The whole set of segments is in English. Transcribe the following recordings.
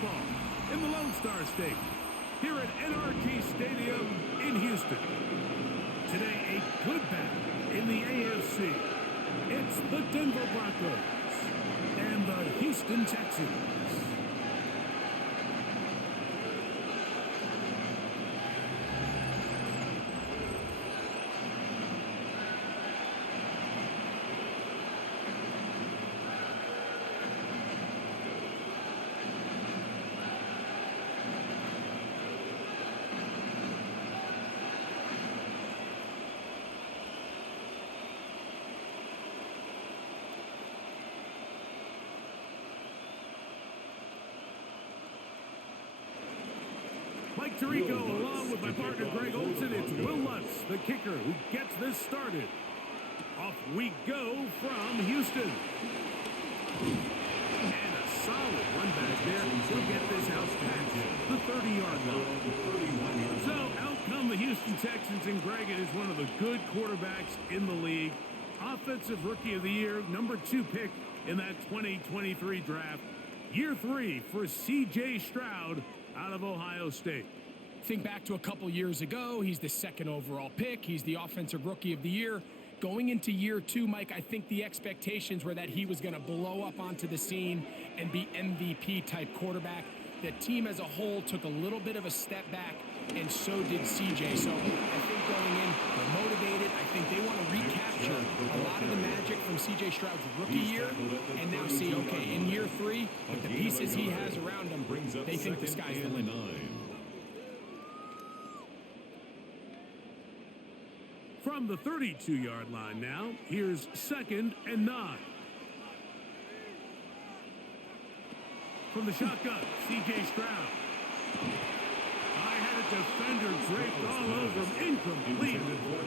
football in the Lone Star State here at NRG Stadium in Houston. Today, a good battle in the AFC. It's the Denver Broncos and the Houston Texans. Mike Tirico, along with my partner Greg Olson, it's Will Lutz, the kicker, who gets this started. Off we go from Houston. And a solid run back there to get this house past the 30-yard line. So out come the Houston Texans, and Greg, it is one of the good quarterbacks in the league. Offensive Rookie of the Year, #2 pick in that 2023 draft. Year 3 for C.J. Stroud out of Ohio State. Think back to a couple years ago, he's the 2nd overall pick. He's the Offensive Rookie of the Year. Going into year 2, Mike, I think the expectations were that he was going to blow up onto the scene and be MVP-type quarterback. The team as a whole took a little bit of a step back, and so did CJ. So I think going in, they're motivated. I think they want to recapture a lot of the magic from CJ Stroud's rookie year and now see, okay, in year 3, with the pieces he has around him, they think the sky's the limit. From the 32-yard line now, here's 2nd and 9. From the shotgun, C.J. Stroud. I had a defender draped all over him, incomplete.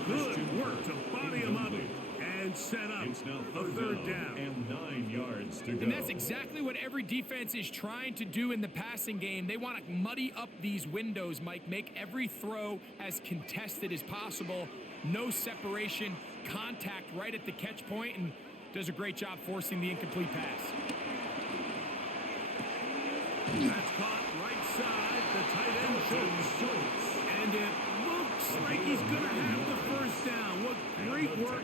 Good work to body him up and set up a 3rd down. And 9 yards to go. And that's exactly what every defense is trying to do in the passing game. They want to muddy up these windows, Mike, make every throw as contested as possible. No separation, contact right at the catch point, and does a great job forcing the incomplete pass. That's caught right side. The tight end Schultz. And it looks like he's going to have the 1st down. What great work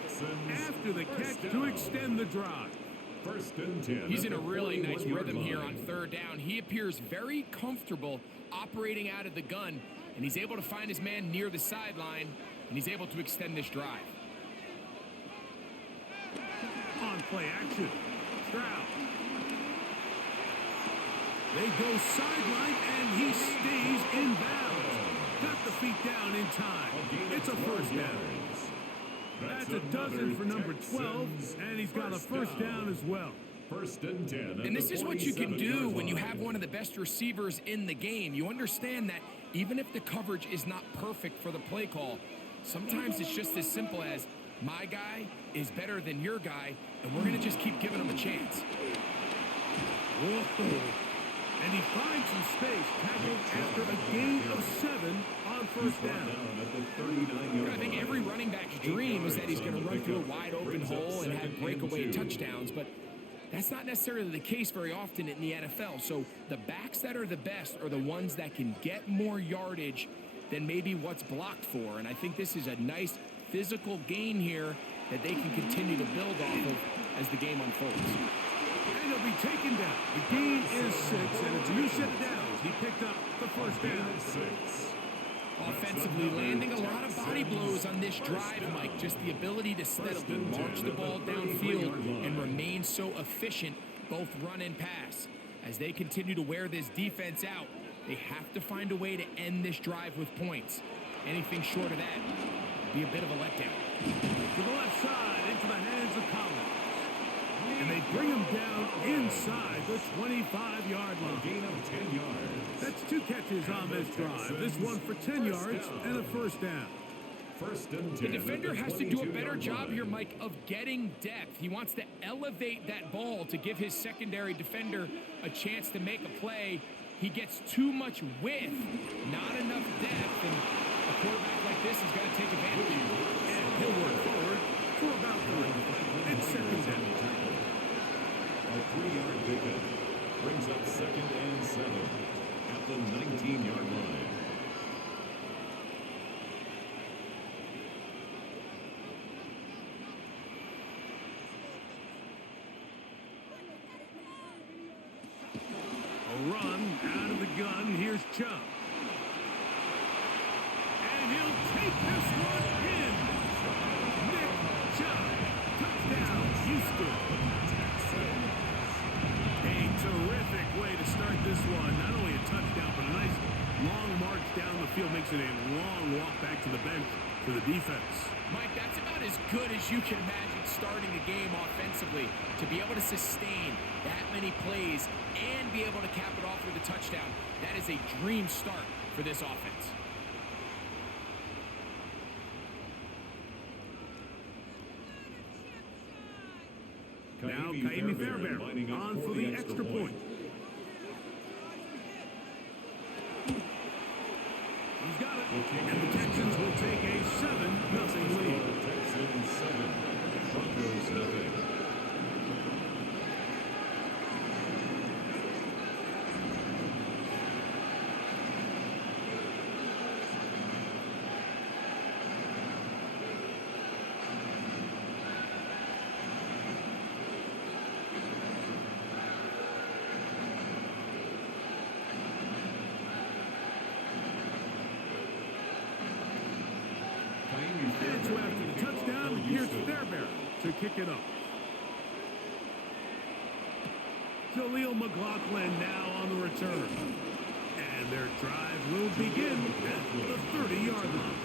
after the catch to extend the drive. 1st and 10. He's in a really nice rhythm here on 3rd down. He appears very comfortable operating out of the gun, and he's able to find his man near the sideline, and he's able to extend this drive. On play action, Stroud. They go sideline, and he stays in bounds. Got the feet down in time. It's a 1st down. That's a dozen for number 12, and he's got a 1st down as well. 1st and 10. And this is what you can do when you have one of the best receivers in the game. You understand that even if the coverage is not perfect for the play call, sometimes it's just as simple as, my guy is better than your guy, and we're going to just keep giving him a chance. Whoa. And he finds some space, tackled after a gain of 7 on 1st down. I think every running back's dream is that he's going to run through a wide open hole and have breakaway touchdowns, but that's not necessarily the case very often in the NFL. So the backs that are the best are the ones that can get more yardage than maybe what's blocked for. And I think this is a nice physical gain here that they can continue to build off of as the game unfolds. And he'll be taken down. The gain is 6, and it's a new set of downs. He picked up the 1st down. 6. Offensively landing a lot of body blows on this drive, Mike. Just the ability to steadily march the ball downfield and remain so efficient, both run and pass. As they continue to wear this defense out, they have to find a way to end this drive with points. Anything short of that would be a bit of a letdown. To the left side, into the hands of Collins. And they bring him down inside the 25-yard line. Gain of 10 yards. That's 2 catches on this drive. This one for 10 yards and a 1st down. 1st and 10. The defender has to do a better job here, Mike, of getting depth. He wants to elevate that ball to give his secondary defender a chance to make a play. He gets too much width, not enough depth, and a quarterback like this is going to take advantage. And he'll work forward for about 3. It's 2nd down. A 3-yard pickup brings up 2nd and 7. run out of the gun. Here's Chubb. And he'll take this one in. Nick Chubb. Touchdown, Houston. A terrific way to start this one. Not only a touchdown, but a nice long march down the field. Makes it a long walk back to the bench for the defense. Mike, that's about as good as you can imagine starting a game offensively. To be able to sustain that many plays and be able to cap it off with a touchdown, that is a dream start for this offense. Now Kaimi Fairbairn on for the extra point. He's got it. And the Texans will take a 7-0 lead. Texans 7, Broncos nothing. And so after the touchdown, here's Fairbairn to kick it up. Jaleel McLaughlin now on the return. And their drive will begin at the 30-yard line.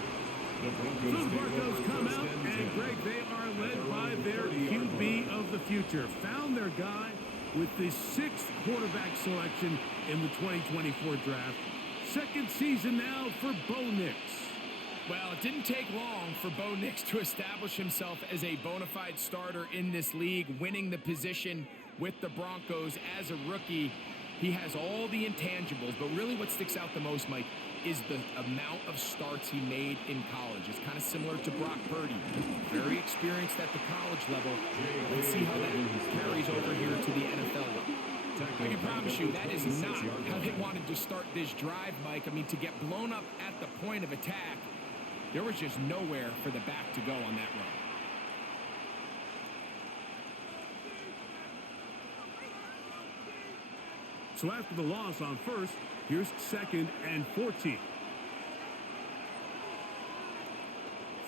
So the Broncos come out, and Greg, they are led by their QB of the future. Found their guy with the 6th quarterback selection in the 2024 draft. Second season now for Bo Nix. Well, it didn't take long for Bo Nix to establish himself as a bona fide starter in this league, winning the position with the Broncos as a rookie. He has all the intangibles, but really what sticks out the most, Mike, is the amount of starts he made in college. It's kind of similar to Brock Purdy. Very experienced at the college level. Let's see how that carries over here to the NFL level. I can promise you that is not how they wanted to start this drive, Mike. I mean, to get blown up at the point of attack, there was just nowhere for the back to go on that run. So after the loss on first, here's 2nd and 14.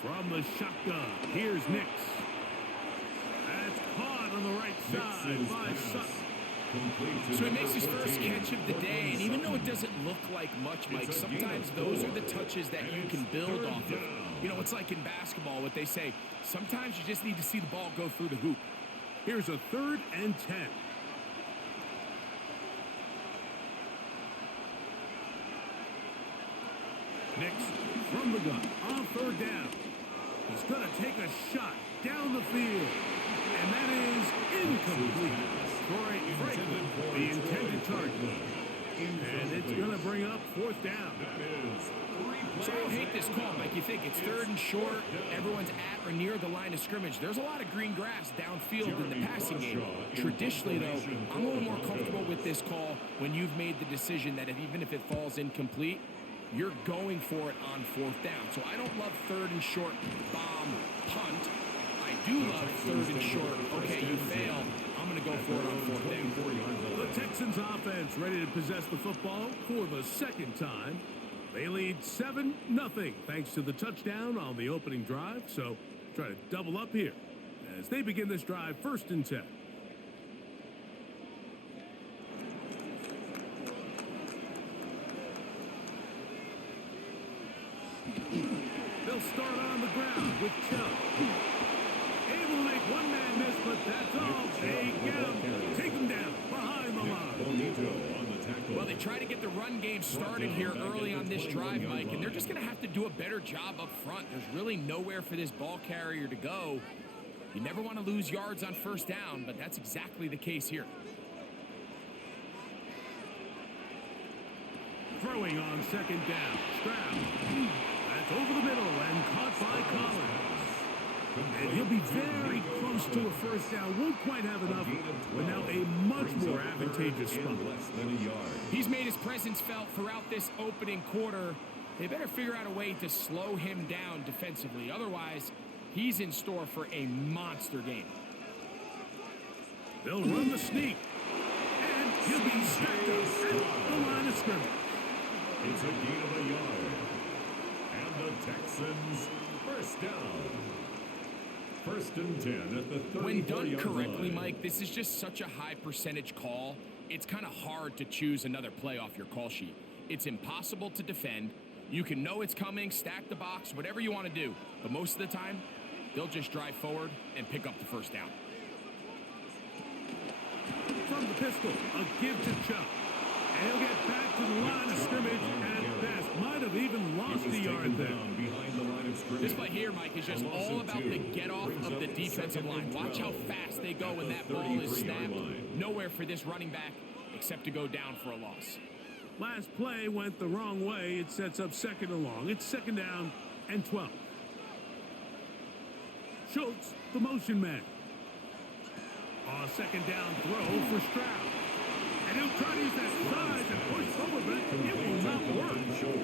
From the shotgun, here's Nix. That's caught on the right side by Sutton. So he makes his first catch of the day, and even though it doesn't look like much, Mike, sometimes those are the touches that you can build off of. You know, it's like in basketball, what they say, sometimes you just need to see the ball go through the hoop. Here's a 3rd and 10. Nix from the gun on 3rd down. He's going to take a shot down the field, and that is incomplete. Troy Franklin, the intended target. And it's going to bring up 4th down. So I don't hate this call, Mike. You think it's 3rd and short, everyone's at or near the line of scrimmage. There's a lot of green grass downfield in the passing game. Traditionally, though, I'm a little more comfortable with this call when you've made the decision that even if it falls incomplete, you're going for it on 4th down. So I don't love 3rd and short bomb punt. I do love 3rd and short. Okay, you fail. I'm going to go for it on 4th down. The Texans offense ready to possess the football for the 2nd time. They lead 7-0 thanks to the touchdown on the opening drive. So try to double up here as they begin this drive 1st and 10. They'll start on the ground with Chubb. Able to make one-man miss, but that's all. They get him. Take him down behind the line. Well, they try to get the run game started here early on this drive, Mike, and they're just going to have to do a better job up front. There's really nowhere for this ball carrier to go. You never want to lose yards on 1st down, but that's exactly the case here. Throwing on 2nd down. Stroud. That's over the middle and caught by Collins. And he'll be very close to a 1st down. Won't quite have enough, but now a much more advantageous spot. He's made his presence felt throughout this opening quarter. They better figure out a way to slow him down defensively. Otherwise, he's in store for a monster game. They'll run the sneak. And He'll be stacked up at the line of scrimmage. It's a gain of a yard. And the Texans first down. First and 10 at the 34-yard line. When done correctly, Mike, this is just such a high percentage call. It's kind of hard to choose another play off your call sheet. It's impossible to defend. You can know it's coming, stack the box, whatever you want to do. But most of the time, they'll just drive forward and pick up the first down. From the pistol, a give to Chuck. And he'll get back to the line of scrimmage and best. Might have even lost the yard there. Behind the line of scrimmage. This play here, Mike, is just all about the get-off of the defensive line. Watch how fast they go when that ball is snapped. Nowhere for this running back except to go down for a loss. Last play went the wrong way. It sets up second and long. It's second down and 12. Schultz, the motion man. On a second down throw for Stroud. And he'll try to use that size and push forward, but it will not work.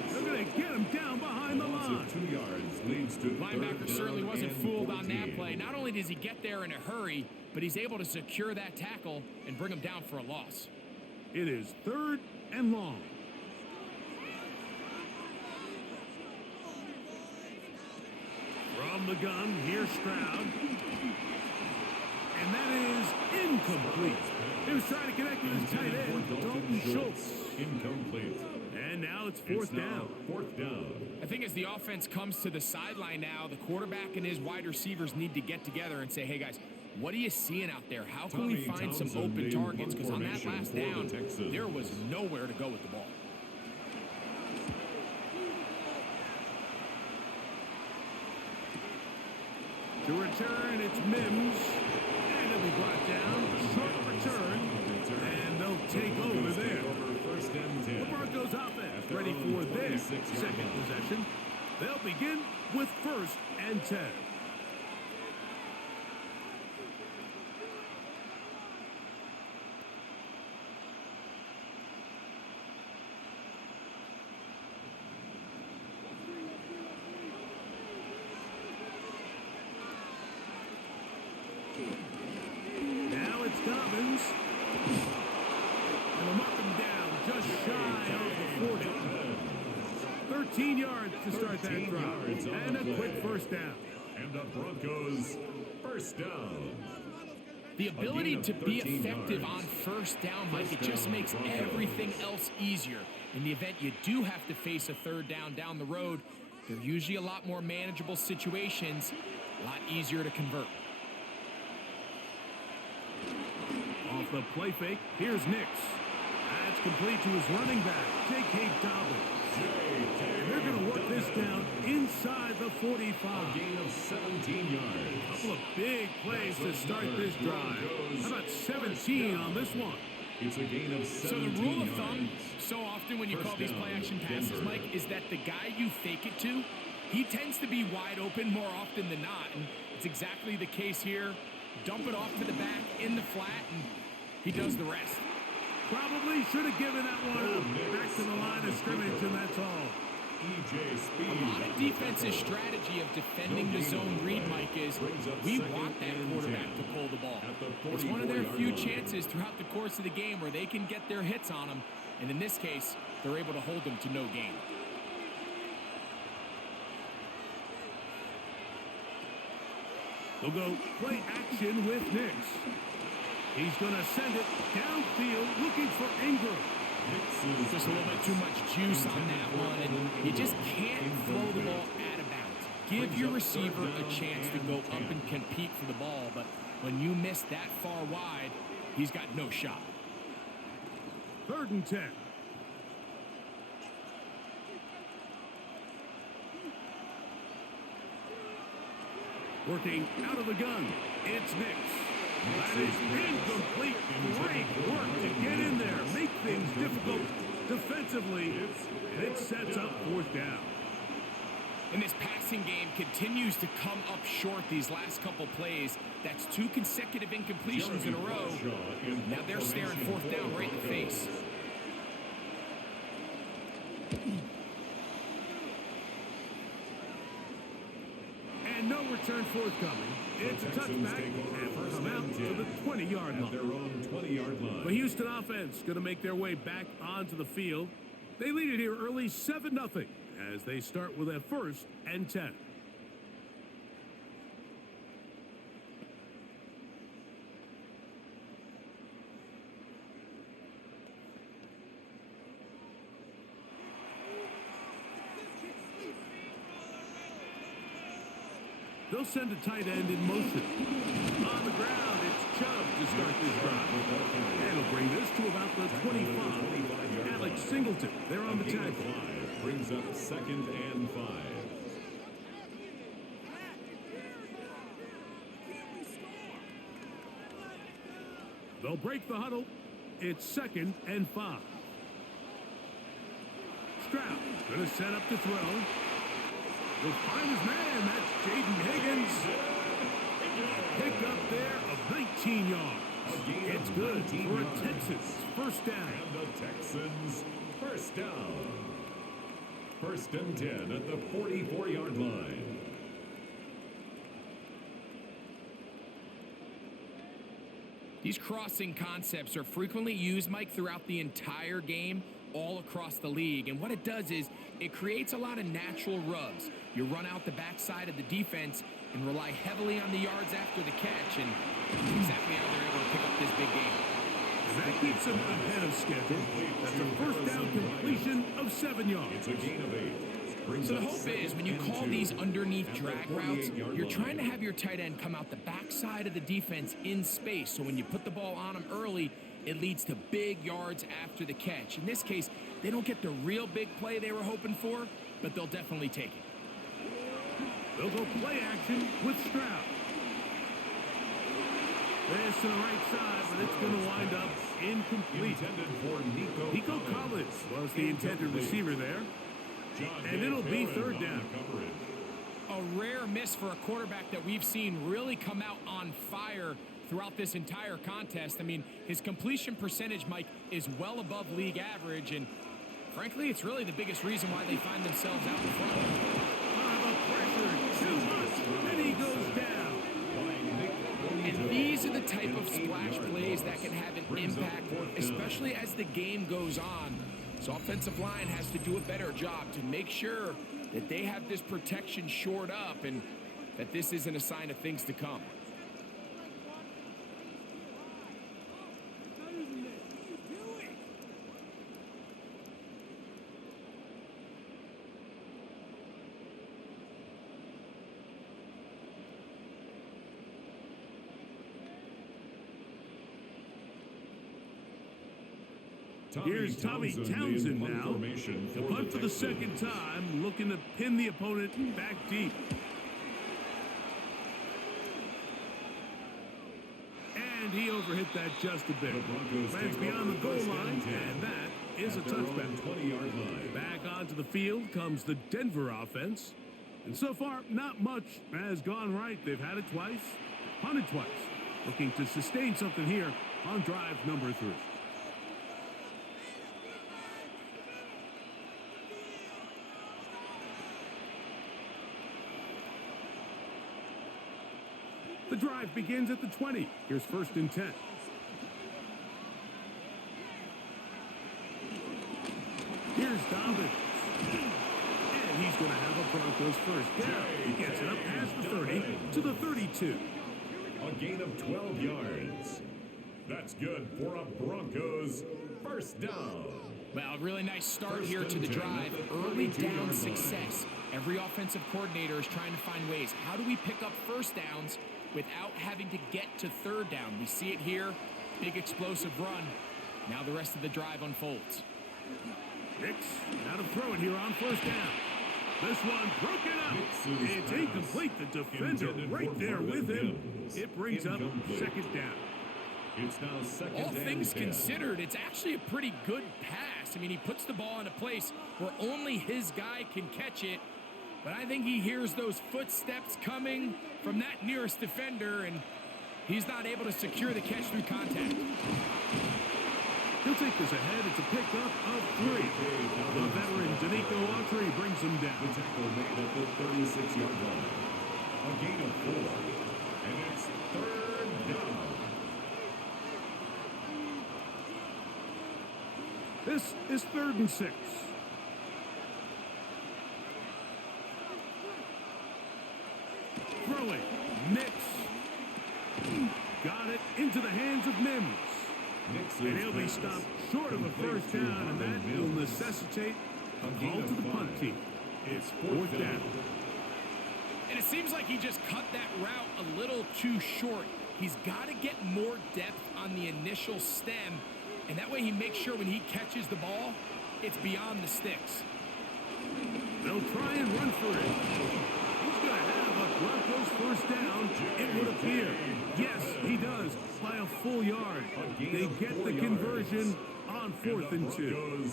They're going to get him down behind the line. 2 yards leads to Linebacker certainly wasn't fooled on that play. Not only does he get there in a hurry, but he's able to secure that tackle and bring him down for a loss. It is third and long. From the gun, here's Stroud. And that is incomplete. He was trying to connect with his tight end, Dalton Schultz. Incomplete. And now it's fourth down. Fourth down. I think as the offense comes to the sideline now, the quarterback and his wide receivers need to get together and say, hey, guys, what are you seeing out there? How can we find some open targets? Because on that last down, there was nowhere to go with the ball. To return, it's Mims. And it'll be brought down. Short return. And they'll take over there. First and 10. The Broncos offense ready for their second possession. They'll begin with first and 10. Now it's Dobbins. And they'll mark him down just shy of the 40. 13 yards to start that drive. And a quick first down. And the Broncos first down. The ability to be effective on first down, Mike, it just makes everything else easier. In the event you do have to face a third down the road, they're usually a lot more manageable situations, a lot easier to convert. Off the play fake, here's Nix. That's complete to his running back, J.K. Dobbins. And they're going to work this down inside the 45. A gain of 17 yards. A couple of big plays to start this drive. How about 17 on this one? It's a gain of 17 So the rule of yards. thumb, so often when you call these play-action passes, Mike, is that the guy you fake it to, he tends to be wide open more often than not. And it's exactly the case here. Dump it off to the back in the flat, and he does the rest. Probably should have given that one up. Back to the line of scrimmage, and that's all. A lot of defense's strategy of defending the zone read, Mike, is we want that quarterback to pull the ball. It's one of their few chances throughout the course of the game where they can get their hits on him, and in this case, they're able to hold him to no gain. They'll go play action with Nix. He's going to send it downfield looking for Ingram. Just a little bit too much juice on that one, and you just can't throw the ball out of bounds. Give your receiver a chance to go up and compete for the ball, but when you miss that far wide, he's got no shot. Third and 10. Working out of the gun, it's Nix. That is incomplete. Great work to get in there, make things difficult defensively, and it sets up fourth down. And this passing game continues to come up short these last couple plays. That's 2 consecutive incompletions in a row. Now they're staring fourth down right in the face. And no return forthcoming. It's a touchback, and we'll come out to the 20. 20-yard At line. their own 20-yard line. The Houston offense going to make their way back onto the field. They lead it here early 7-0 as they start with a 1st and 10. They'll send a tight end in motion. On the ground, it's Chubb to start this drive. And he'll bring this to about the 25. Alex Singleton, they're on the tackle. Brings up 2nd and 5. They'll break the huddle. It's 2nd and 5. Stroud going to set up to throw. He'll find his man. That's Jaden Higgins. Pick up there of 19 yards. It's good for a Texans 1st down. And the Texans 1st down. 1st and 10 at the 44-yard line. These crossing concepts are frequently used, Mike, throughout the entire game, all across the league. And what it does is it creates a lot of natural rubs. You run out the backside of the defense and rely heavily on the yards after the catch, and exactly how they're able to pick up this big game. And that keeps them ahead of schedule. That's a 1st down completion of 7 yards. It's a gain of 8. So the hope is when you call these underneath drag routes, you're trying to have your tight end come out the backside of the defense in space. So when you put the ball on them early, it leads to big yards after the catch. In this case, they don't get the real big play they were hoping for, but they'll definitely take it. They'll go play action with Stroud. This to the right side, but it's going to wind up incomplete. Intended for Nico Collins was the intended receiver there. And it'll be 3rd down. A rare miss for a quarterback that we've seen really come out on fire throughout this entire contest. I mean, his completion percentage, Mike, is well above league average, and frankly, it's really the biggest reason why they find themselves out in front. Pressure, too much, and he goes down. And these are the type of splash plays that can have an impact, especially as the game goes on. So offensive line has to do a better job to make sure that they have this protection shored up and that this isn't a sign of things to come. Here's Tommy Townsend now. The punt for the 2nd time, looking to pin the opponent back deep. And he overhit that just a bit. Lands beyond the goal line, and that is a touchback. 20-yard line. Back onto the field comes the Denver offense. And so far, not much has gone right. They've had it twice, punted twice. Looking to sustain something here on drive number 3. The drive begins at the 20. Here's 1st and 10. Here's Dobbins. And he's going to have a Broncos 1st down. He gets it up past the 30 to the 32. A gain of 12 yards. That's good for a Broncos 1st down. Well, a really nice start here to the drive. Early down success. Every offensive coordinator is trying to find ways. How do we pick up 1st downs without having to get to 3rd down? We see it here. Big explosive run. Now the rest of the drive unfolds. Hicks, now to throw it here on 1st down. This one broken up. It's incomplete. The defender right there with him. It brings up 2nd down. It's now 2nd All and things 10. considered, it's actually a pretty good pass. I mean, he puts the ball in a place where only his guy can catch it. But I think he hears those footsteps coming from that nearest defender, and he's not able to secure the catch through contact. He'll take this ahead. It's a pickup of 3. The veteran Danico Autry brings him The down. tackle made at the 36-yard line. A gain of 4. And it's 3rd down. This is 3rd and 6. Throwing. Nix. Got it into the hands of Mims. And he'll be stopped short of a first down, and that will necessitate a call to the punt team. It's 4th down. And it seems like he just cut that route a little too short. He's got to get more depth on the initial stem, and that way he makes sure when he catches the ball, it's beyond the sticks. They'll try and run for it. He's going to have a Broncos first down, it would appear. Yes, he does, by a full yard. They get the conversion on 4th and 2.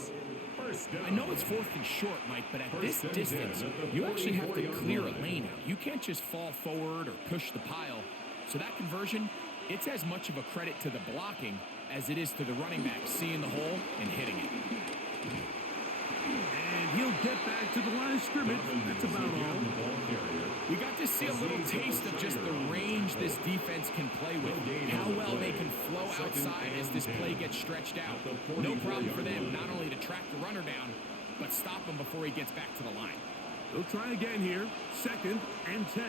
I know it's 4th and short, Mike, but at this distance, you actually have to clear a lane out. You can't just fall forward or push the pile. So that conversion, it's as much of a credit to the blocking as it is to the running back seeing the hole and hitting it. And he'll get back to the line of scrimmage. That's about all. We got to see a little taste of just the range this defense can play with, how well they can flow outside as this play gets stretched out. No problem for them not only to track the runner down, but stop him before he gets back to the line. They'll try again here. 2nd and 10.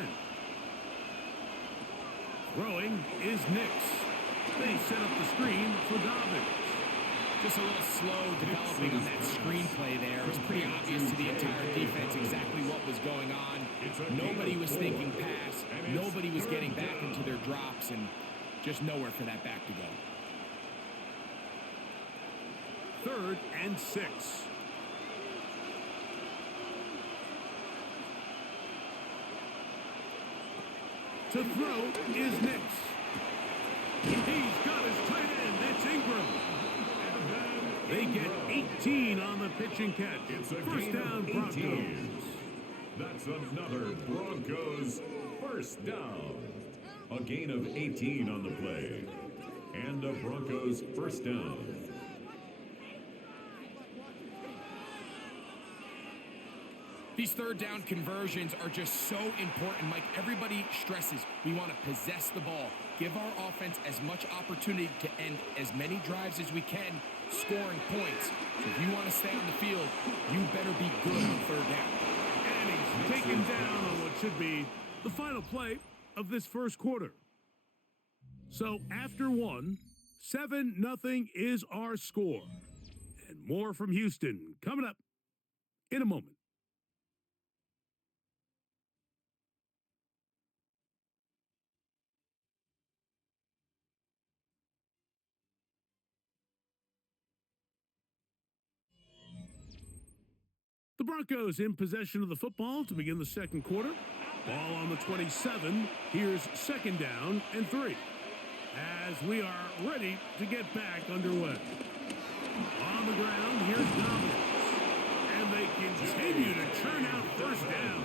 Throwing is Nix. They set up the screen for Dobbins. Just a little slow developing on that screenplay there. It was pretty obvious to the entire defense exactly what was going on. Nobody was thinking pass. Nobody was getting back into their drops, and just nowhere for that back to go. 3rd and 6. To throw is Nix. He's got his tight end. It's Ingram. They get 18 on the pitch and catch. It's a first down, Broncos. That's another Broncos first down. A gain of 18 on the play. And a Broncos first down. These 3rd down conversions are just so important, Mike. Everybody stresses we want to possess the ball, give our offense as much opportunity to end as many drives as we can, scoring points. So if you want to stay on the field, you better be good on 3rd down. And he's taken down on what should be the final play of this first quarter. So after 1, 7-0 is our score. And more from Houston coming up in a moment. The Broncos in possession of the football to begin the second quarter. Ball on the 27. Here's 2nd down and 3. As we are ready to get back underway. On the ground, here's Dobbins. And they continue to churn out first down.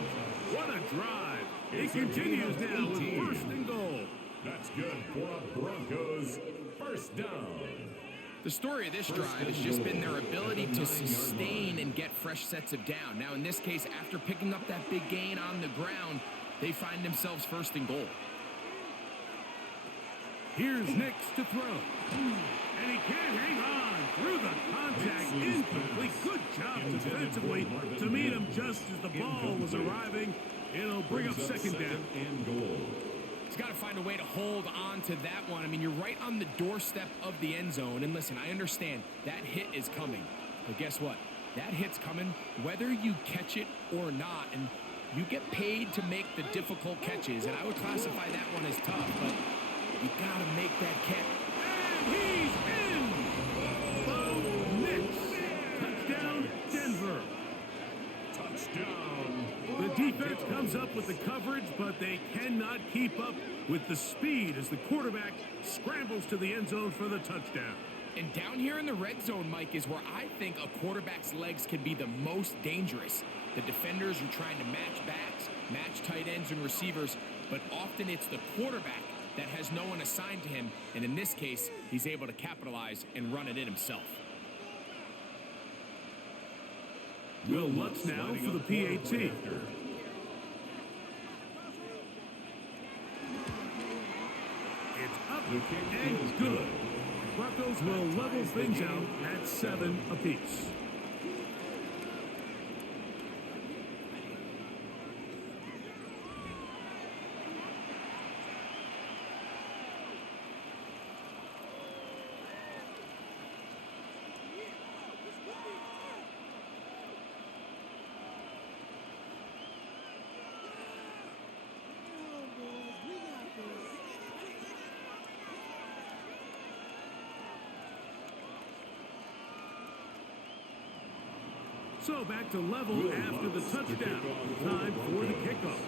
What a drive. It continues now with 1st and goal. That's good for a Broncos first down. The story of this drive has just been their ability to sustain and get fresh sets of down. Now, in this case, after picking up that big gain on the ground, they find themselves 1st and goal. Here's Nix to throw. And he can't hang on through the contact. Incomplete. Good job defensively to meet him just as the ball was arriving. It'll bring up 2nd down and goal. He's got to find a way to hold on to that one. I mean, you're right on the doorstep of the end zone. And listen, I understand that hit is coming. But guess what? That hit's coming whether you catch it or not. And you get paid to make the difficult catches. And I would classify that one as tough. But you got to make that catch. And he's in! Bo Nix. Touchdown, Denver. Touchdown. The defense comes up with the coverage, but they cannot keep up with the speed as the quarterback scrambles to the end zone for the touchdown. And down here in the red zone, Mike, is where I think a quarterback's legs can be the most dangerous. The defenders are trying to match backs, match tight ends and receivers, but often it's the quarterback that has no one assigned to him, and in this case, he's able to capitalize and run it in himself. Will Lutz now for the PAT. It's up and good. Broncos Broncos will level things out at 7 apiece. So back to level after the touchdown. Time for the kickoff.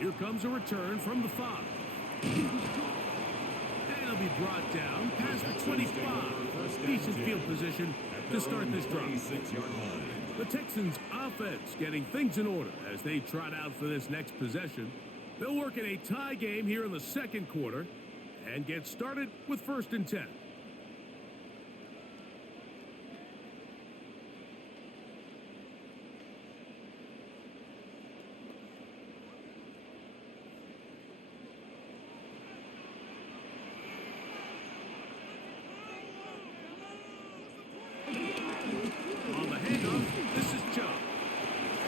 Here comes a return from the 5. And it'll be brought down past the 25. Decent field position to start this drive. The Texans offense getting things in order as they trot out for this next possession. They'll work in a tie game here in the second quarter and get started with 1st and 10.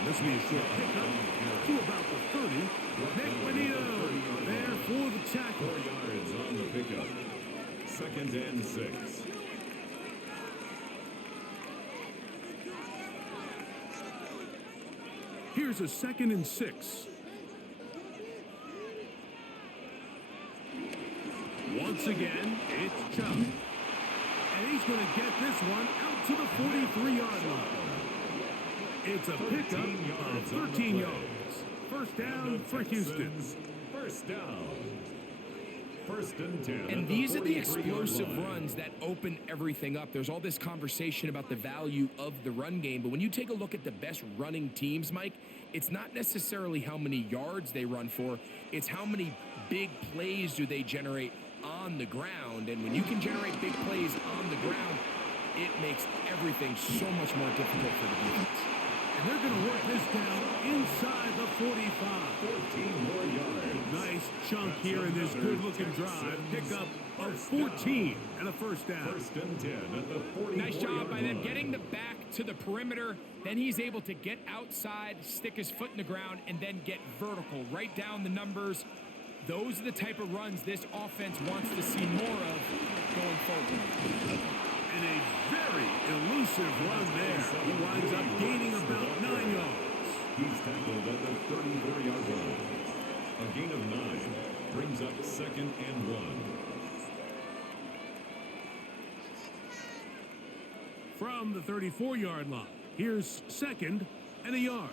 This will be a short pickup to about the 30. Nick Benito there for the tackle. 4 yards on the pickup. 2nd and 6. Here's a 2nd and 6. Once again, it's Chubb. And he's going to get this one out to the 43-yard line. It's a pickup of 13 yards. 1st down for Houston. 1st down. 1st and 10. And these are the explosive runs that open everything up. There's all this conversation about the value of the run game, but when you take a look at the best running teams, Mike, it's not necessarily how many yards they run for, it's how many big plays do they generate on the ground. And when you can generate big plays on the ground, it makes everything so much more difficult for the defense. And they're going to work this down inside the 45. 14 more yards. Nice chunk here in this good-looking drive. Pickup of 14 and a 1st down. 1st and 10 at the 44. Nice job by them getting the back to the perimeter. Then he's able to get outside, stick his foot in the ground, and then get vertical. Right down the numbers. Those are the type of runs this offense wants to see more of going forward. And a very elusive run there. He winds up gaining about 9 yards. He's tackled at the 34-yard line. A gain of 9 brings up 2nd and 1. From the 34-yard line, here's 2nd and a yard.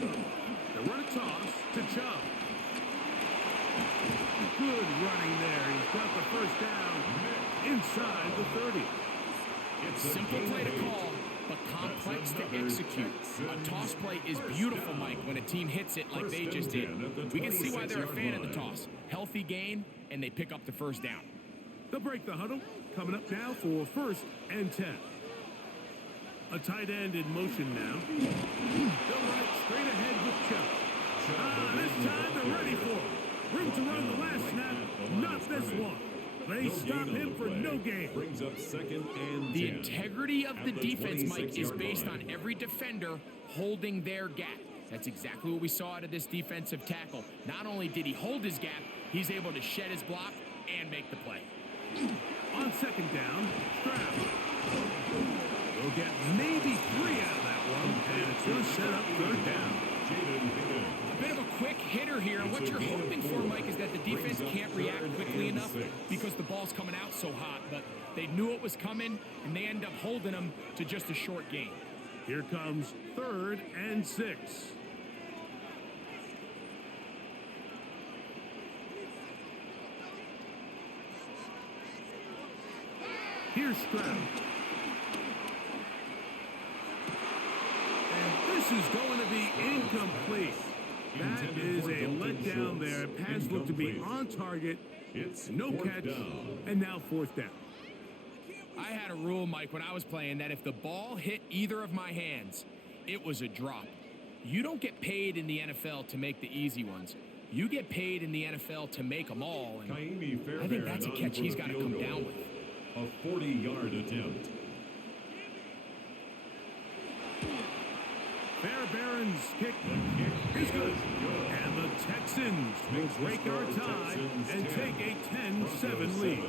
They run a toss to Chubb. Good running there. He's got the 1st down inside the 30. It's simple play to call, but complex to execute. A toss play is beautiful, Mike, when a team hits it like they just did. We can see why they're a fan of the toss. Healthy gain, and they pick up the 1st down. They'll break the huddle. Coming up now for 1st and 10. A tight end in motion now. They'll run it straight ahead with Chubb. This time they're ready for it. Room to run the last snap, not this one. They stop him for no gain. Brings up 2nd and 10. The integrity of the defense, Mike, is based on every defender holding their gap. That's exactly what we saw out of this defensive tackle. Not only did he hold his gap, he's able to shed his block and make the play. On 2nd down, Stroud. They'll get maybe 3 out of that one, and it's going to set up 3rd down. A bit of a quick hitter here. What you're hoping for, Mike, is that the defense can't react quickly enough because the ball's coming out so hot. But they knew it was coming, and they end up holding them to just a short gain. Here comes 3rd and 6. Here's Stroud. And this is going to be incomplete. That is a letdown there. Pass looked to be on target. It's no catch. And now 4th down. I had a rule, Mike, when I was playing that if the ball hit either of my hands, it was a drop. You don't get paid in the NFL to make the easy ones. You get paid in the NFL to make them all, and I think that's a on catch for he's the got to field come goal. down with. A 40-yard attempt. Fairbairn's kick is good. And the Texans will break our tie and take a 10-7 lead.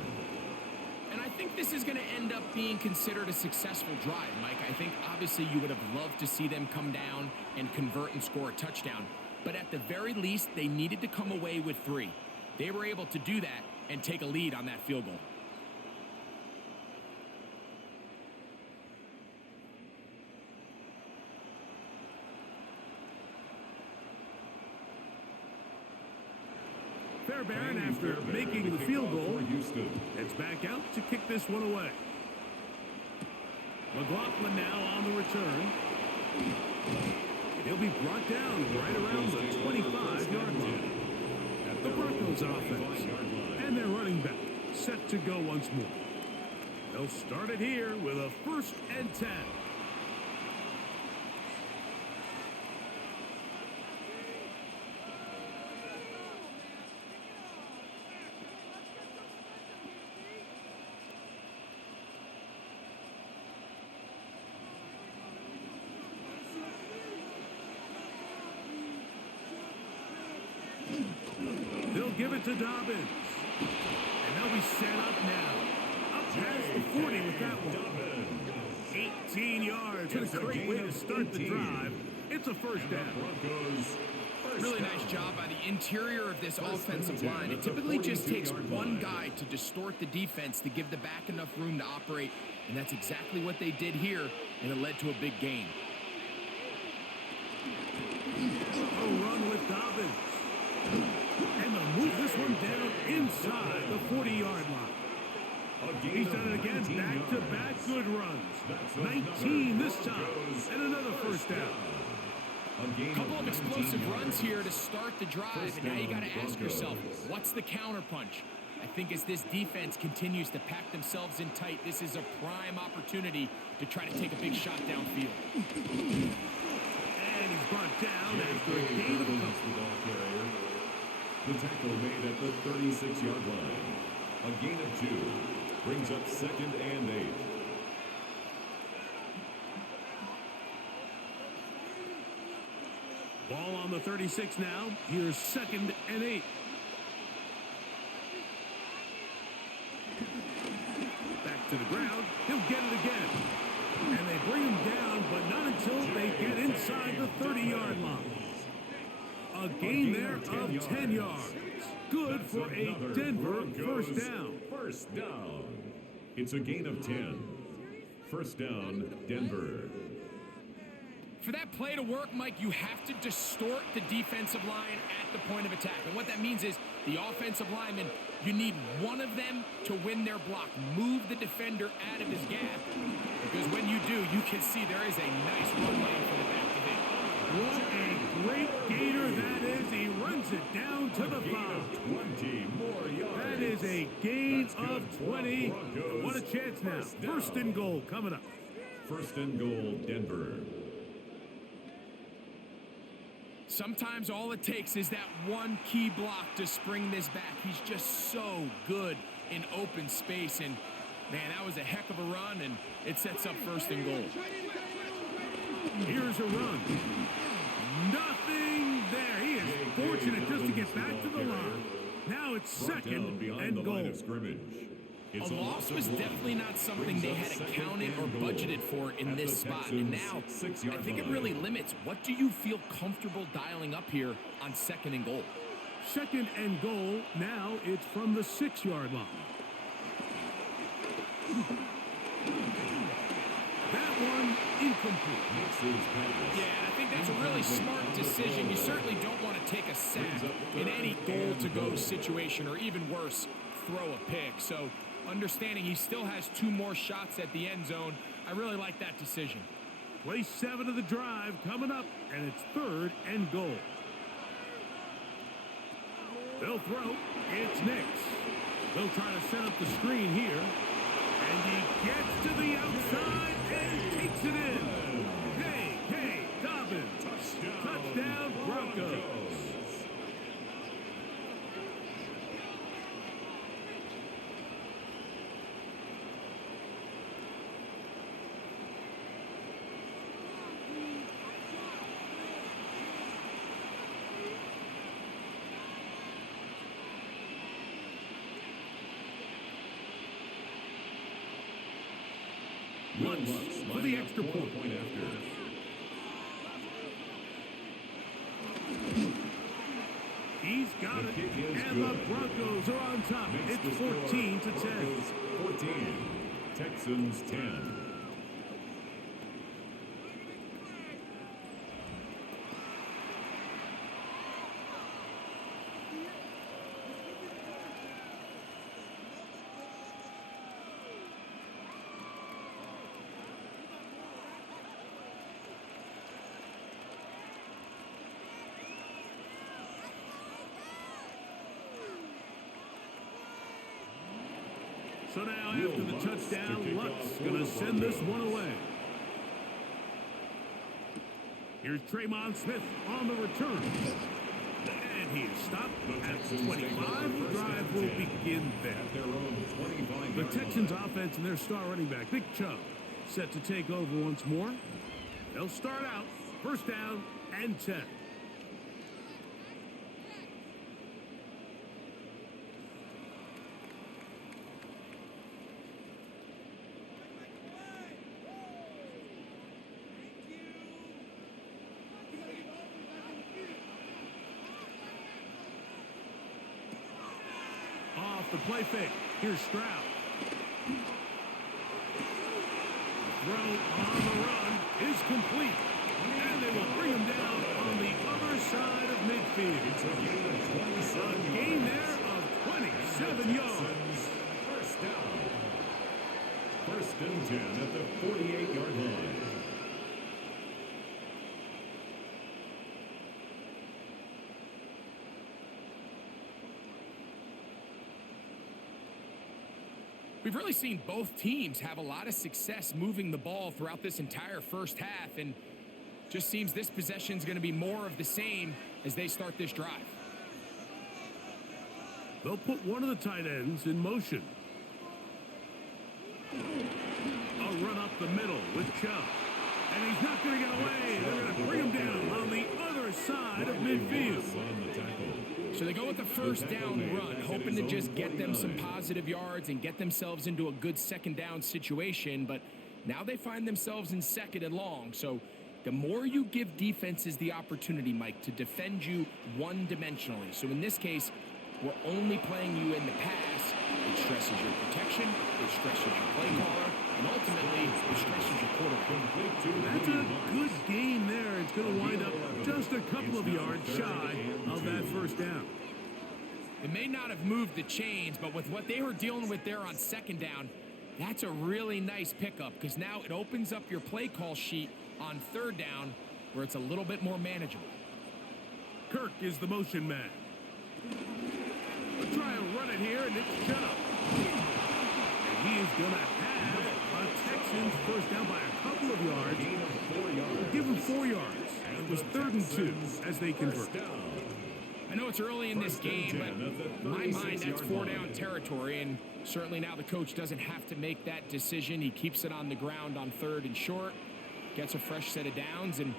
And I think this is going to end up being considered a successful drive, Mike. I think obviously you would have loved to see them come down and convert and score a touchdown. But at the very least, they needed to come away with 3. They were able to do that and take a lead on that field goal. Fairbairn, after making the field goal, it's back out to kick this one away. McLaughlin now on the return. He'll be brought down right around the 25-yard line. The Broncos offense and their running back set to go once more. They'll start it here with a 1st and 10. They'll give it to Dobbins. And they'll be set up now. Up past the 40 with that one. 18 yards. It's a great way to start the drive. It's a 1st down. Really nice job by the interior of this offensive line. It typically just takes one guy to distort the defense to give the back enough room to operate. And that's exactly what they did here, and it led to a big gain. A run with Dobbins. And they'll move this one down inside the 40-yard line. He's done it again, back-to-back good runs. 19 this time, and another 1st down. A couple of explosive runs here to start the drive, and now you got to ask yourself, what's the counterpunch? I think as this defense continues to pack themselves in tight, this is a prime opportunity to try to take a big shot downfield. And he's brought down after a gain of a couple. The tackle made at the 36-yard line. A gain of 2 brings up 2nd and 8. Ball on the 36 now. Here's 2nd and 8. Back to the ground. He'll get it again. And they bring him down, but not until they get inside the 30-yard line. A gain there of 10 yards. Good for a Denver 1st down. 1st down. It's a gain of 10. 1st down, Denver. For that play to work, Mike, you have to distort the defensive line at the point of attack. And what that means is the offensive lineman, you need one of them to win their block. Move the defender out of his gap. Because when you do, you can see there is a nice run lane for the back to hit. What a great gainer that is. He runs it down to the 5. 20 more yards. That is a gain of 20. What a chance now. 1st and goal coming up. 1st and goal, Denver. Sometimes all it takes is that one key block to spring this back. He's just so good in open space. And, man, that was a heck of a run, and it sets up 1st and goal. Here's a run. Nothing there. He is fortunate just to get back to the line. Now it's 2nd and goal. A loss was definitely not something they had accounted or budgeted for in this spot. And now, I think it really limits. What do you feel comfortable dialing up here on 2nd and goal? 2nd and goal. Now it's from the 6-yard line. That one incomplete. Yeah, I think that's a really smart decision. You certainly don't want to take a sack in any goal-to-go situation, or even worse, throw a pick. So understanding he still has 2 more shots at the end zone, I really like that decision. Play 7 of the drive coming up, and it's 3rd and goal. They'll throw. It's Nix. They'll try to set up the screen here. And he gets to the outside and takes it in. J.K. Dobbins. Touchdown Broncos. Lutz for the extra point. He's got it, and the Broncos are on top. It's 14-10. 14, Texans 10. So now, after the touchdown, Lutz going to send this one away. Here's Tremon Smith on the return. And he is stopped at 25. The drive will begin there. The Texans offense and their star running back, Big Chubb, set to take over once more. They'll start out first down and 10. The play fake. Here's Stroud. The throw on the run is complete. And they will bring him down on the other side of midfield. It's a gain of 27 yards. A gain there of 27 yards. First down. First and 10 at the 48-yard line. We've really seen both teams have a lot of success moving the ball throughout this entire first half, and just seems this possession is going to be more of the same as they start this drive. They'll put one of the tight ends in motion. A run up the middle with Chubb. And he's not going to get away. They're going to bring him down on the other side of midfield. So they go with the first down run, hoping to just get them some positive yards and get themselves into a good second down situation. But now they find themselves in second and long. So the more you give defenses the opportunity, Mike, to defend you one-dimensionally. So in this case, we're only playing you in the pass. It stresses your protection, it stresses your play caller, and ultimately it stresses your quarterback. That's a good game there. It's going to wind up just a couple of yards shy of that first down. It may not have moved the chains, but with what they were dealing with there on second down, that's a really nice pickup, because now it opens up your play call sheet on third down where it's a little bit more manageable. Kirk is the motion man. We'll try and run it here, and it's Chubb. And he is going to have a Texans first down by a couple of yards. Give him 4 yards. It was 3rd and 2 as they convert. I know it's early in this game, but in my mind, that's 4-down territory, and certainly now the coach doesn't have to make that decision. He keeps it on the ground on 3rd and short, gets a fresh set of downs, and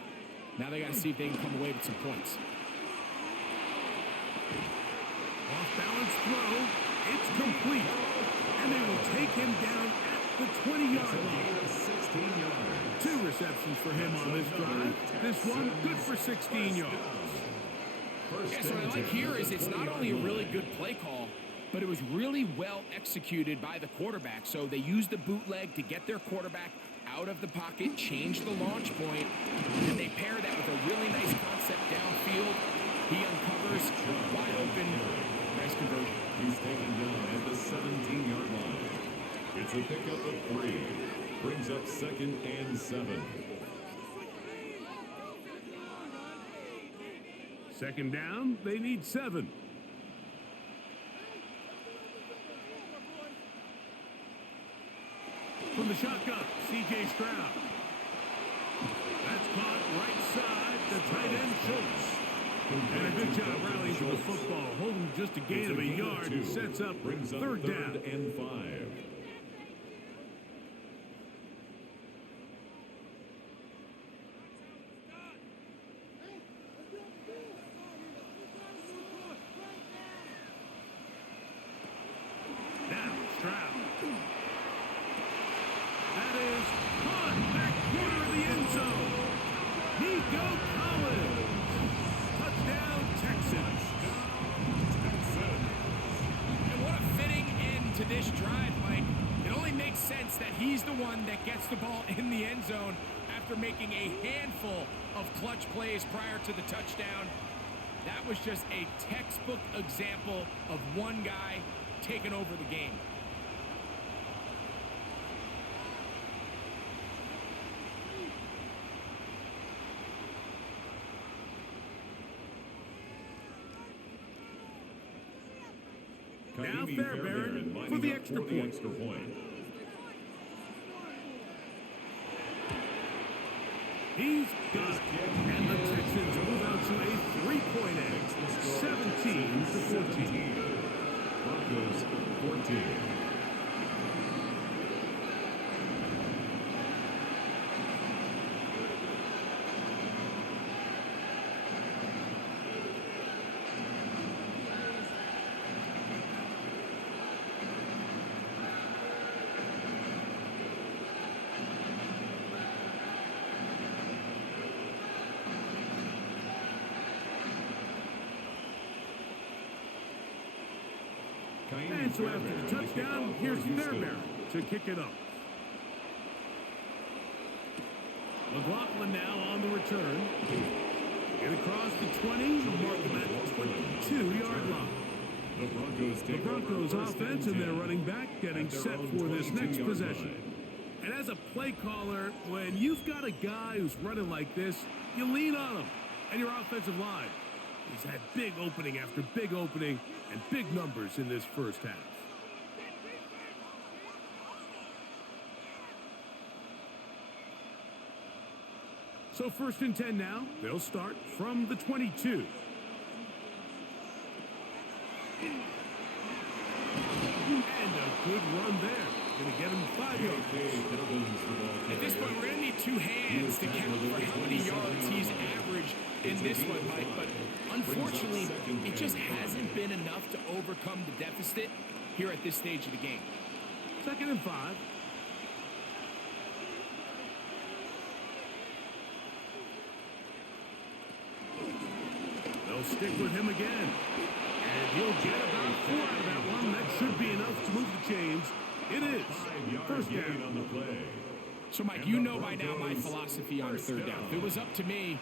now they got to see if they can come away with some points. Off-balance throw. It's complete. And they will take him down at the 20-yard line. 16 yards. 2 receptions for him on this drive. This one good for 16 yards. Yeah, so what I like here is it's not only a really good play call, but it was really well executed by the quarterback. So they used the bootleg to get their quarterback out of the pocket, change the launch point, and they pair that with a really nice concept downfield. He uncovers wide open. Nice conversion. He's taken down at the 17-yard line. It's a pickup of 3. Brings up 2nd and 7. Second down, they need 7. From the shotgun, C.J. Stroud. That's caught right side, the tight end Schultz. And a good job rallying to the football, holding just a gain of a yard, and sets up 3rd down. And 5. Now Stroud. That is this drive, Mike, it only makes sense that he's the one that gets the ball in the end zone after making a handful of clutch plays prior to the touchdown. That was just a textbook example of one guy taking over the game. Now Fairbairn for the extra point. He's got it. And the Texans move out to a three-point edge, 17-14. Broncos 14. And so after the touchdown, here's Fairbairn to kick it up. McLaughlin now on the return. Get across the 20, mark them at the 22-yard line. The Broncos offense and their running back getting set for this next possession. And as a play caller, when you've got a guy who's running like this, you lean on him and your offensive line. He's had big opening after big opening and big numbers in this first half. So 1st and 10 now. They'll start from the 22. And a good run there. Going to get him 5 yards. At this point, we're going to need two hands to count for how many yards he's averaged in this one, Mike. But unfortunately, it just hasn't been enough to overcome the deficit here at this stage of the game. 2nd and 5. They'll stick with him again. And he'll get about 4 out of that one. That should be enough to move the chains. It is. 1st down on the play. So, Mike, you know by now my philosophy on 3rd down. If it was up to me,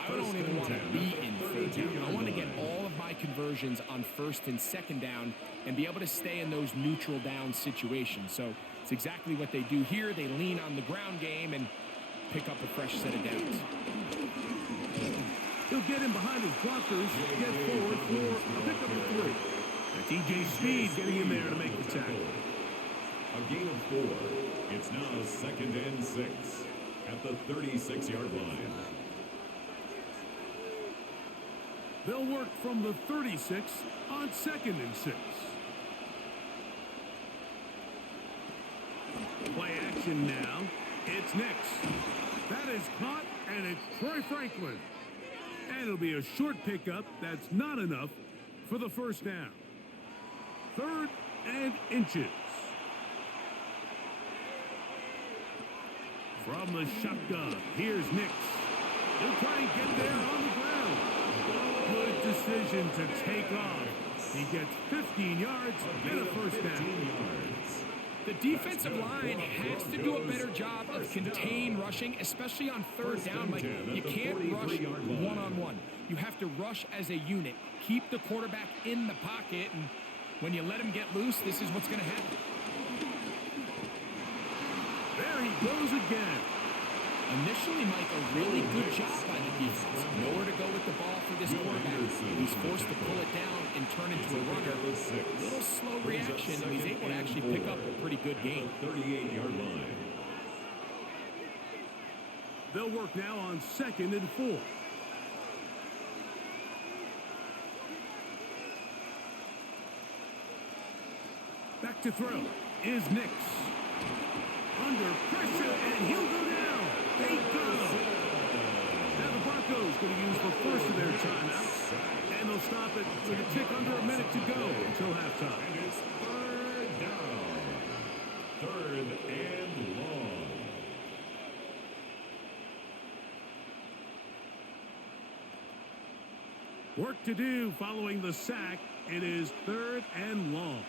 I don't even want to be in 3rd down. I want to get all of my conversions on 1st and 2nd down and be able to stay in those neutral down situations. So it's exactly what they do here. They lean on the ground game and pick up a fresh set of downs. He'll get in behind his blockers, get forward for a pickup of 3. That's E.J. Speed getting in there to make the tackle. A gain of 4. It's now 2nd and 6 at the 36-yard line. They'll work from the 36 on 2nd and 6. Play action now. It's Nix. That is caught, and it's Troy Franklin. And it'll be a short pickup. That's not enough for the 1st down. 3rd and inches. From the shotgun, here's Nix. He'll try and get there on the ground. Good decision to take off. He gets 15 yards and a 1st down. The defensive line has to do a better job of contain rushing, especially on 3rd down. Like, you can't rush one-on-one. You have to rush as a unit. Keep the quarterback in the pocket, and when you let him get loose, this is what's going to happen. There he goes again. Initially, Mike, a really good job by the defense. Nowhere to go with the ball for this quarterback. He's forced to pull it down and turn into a runner. A little slow reaction, and he's able to actually pick up a pretty good game. 38-yard line. They'll work now on 2nd and 4. Back to throw is Nix. Under pressure, and he'll go down. They got him. Now the Broncos going to use the first of their timeouts, and they'll stop it with a tick under a minute to go until halftime. And it's 3rd down. 3rd and long. Work to do following the sack. It is 3rd and long.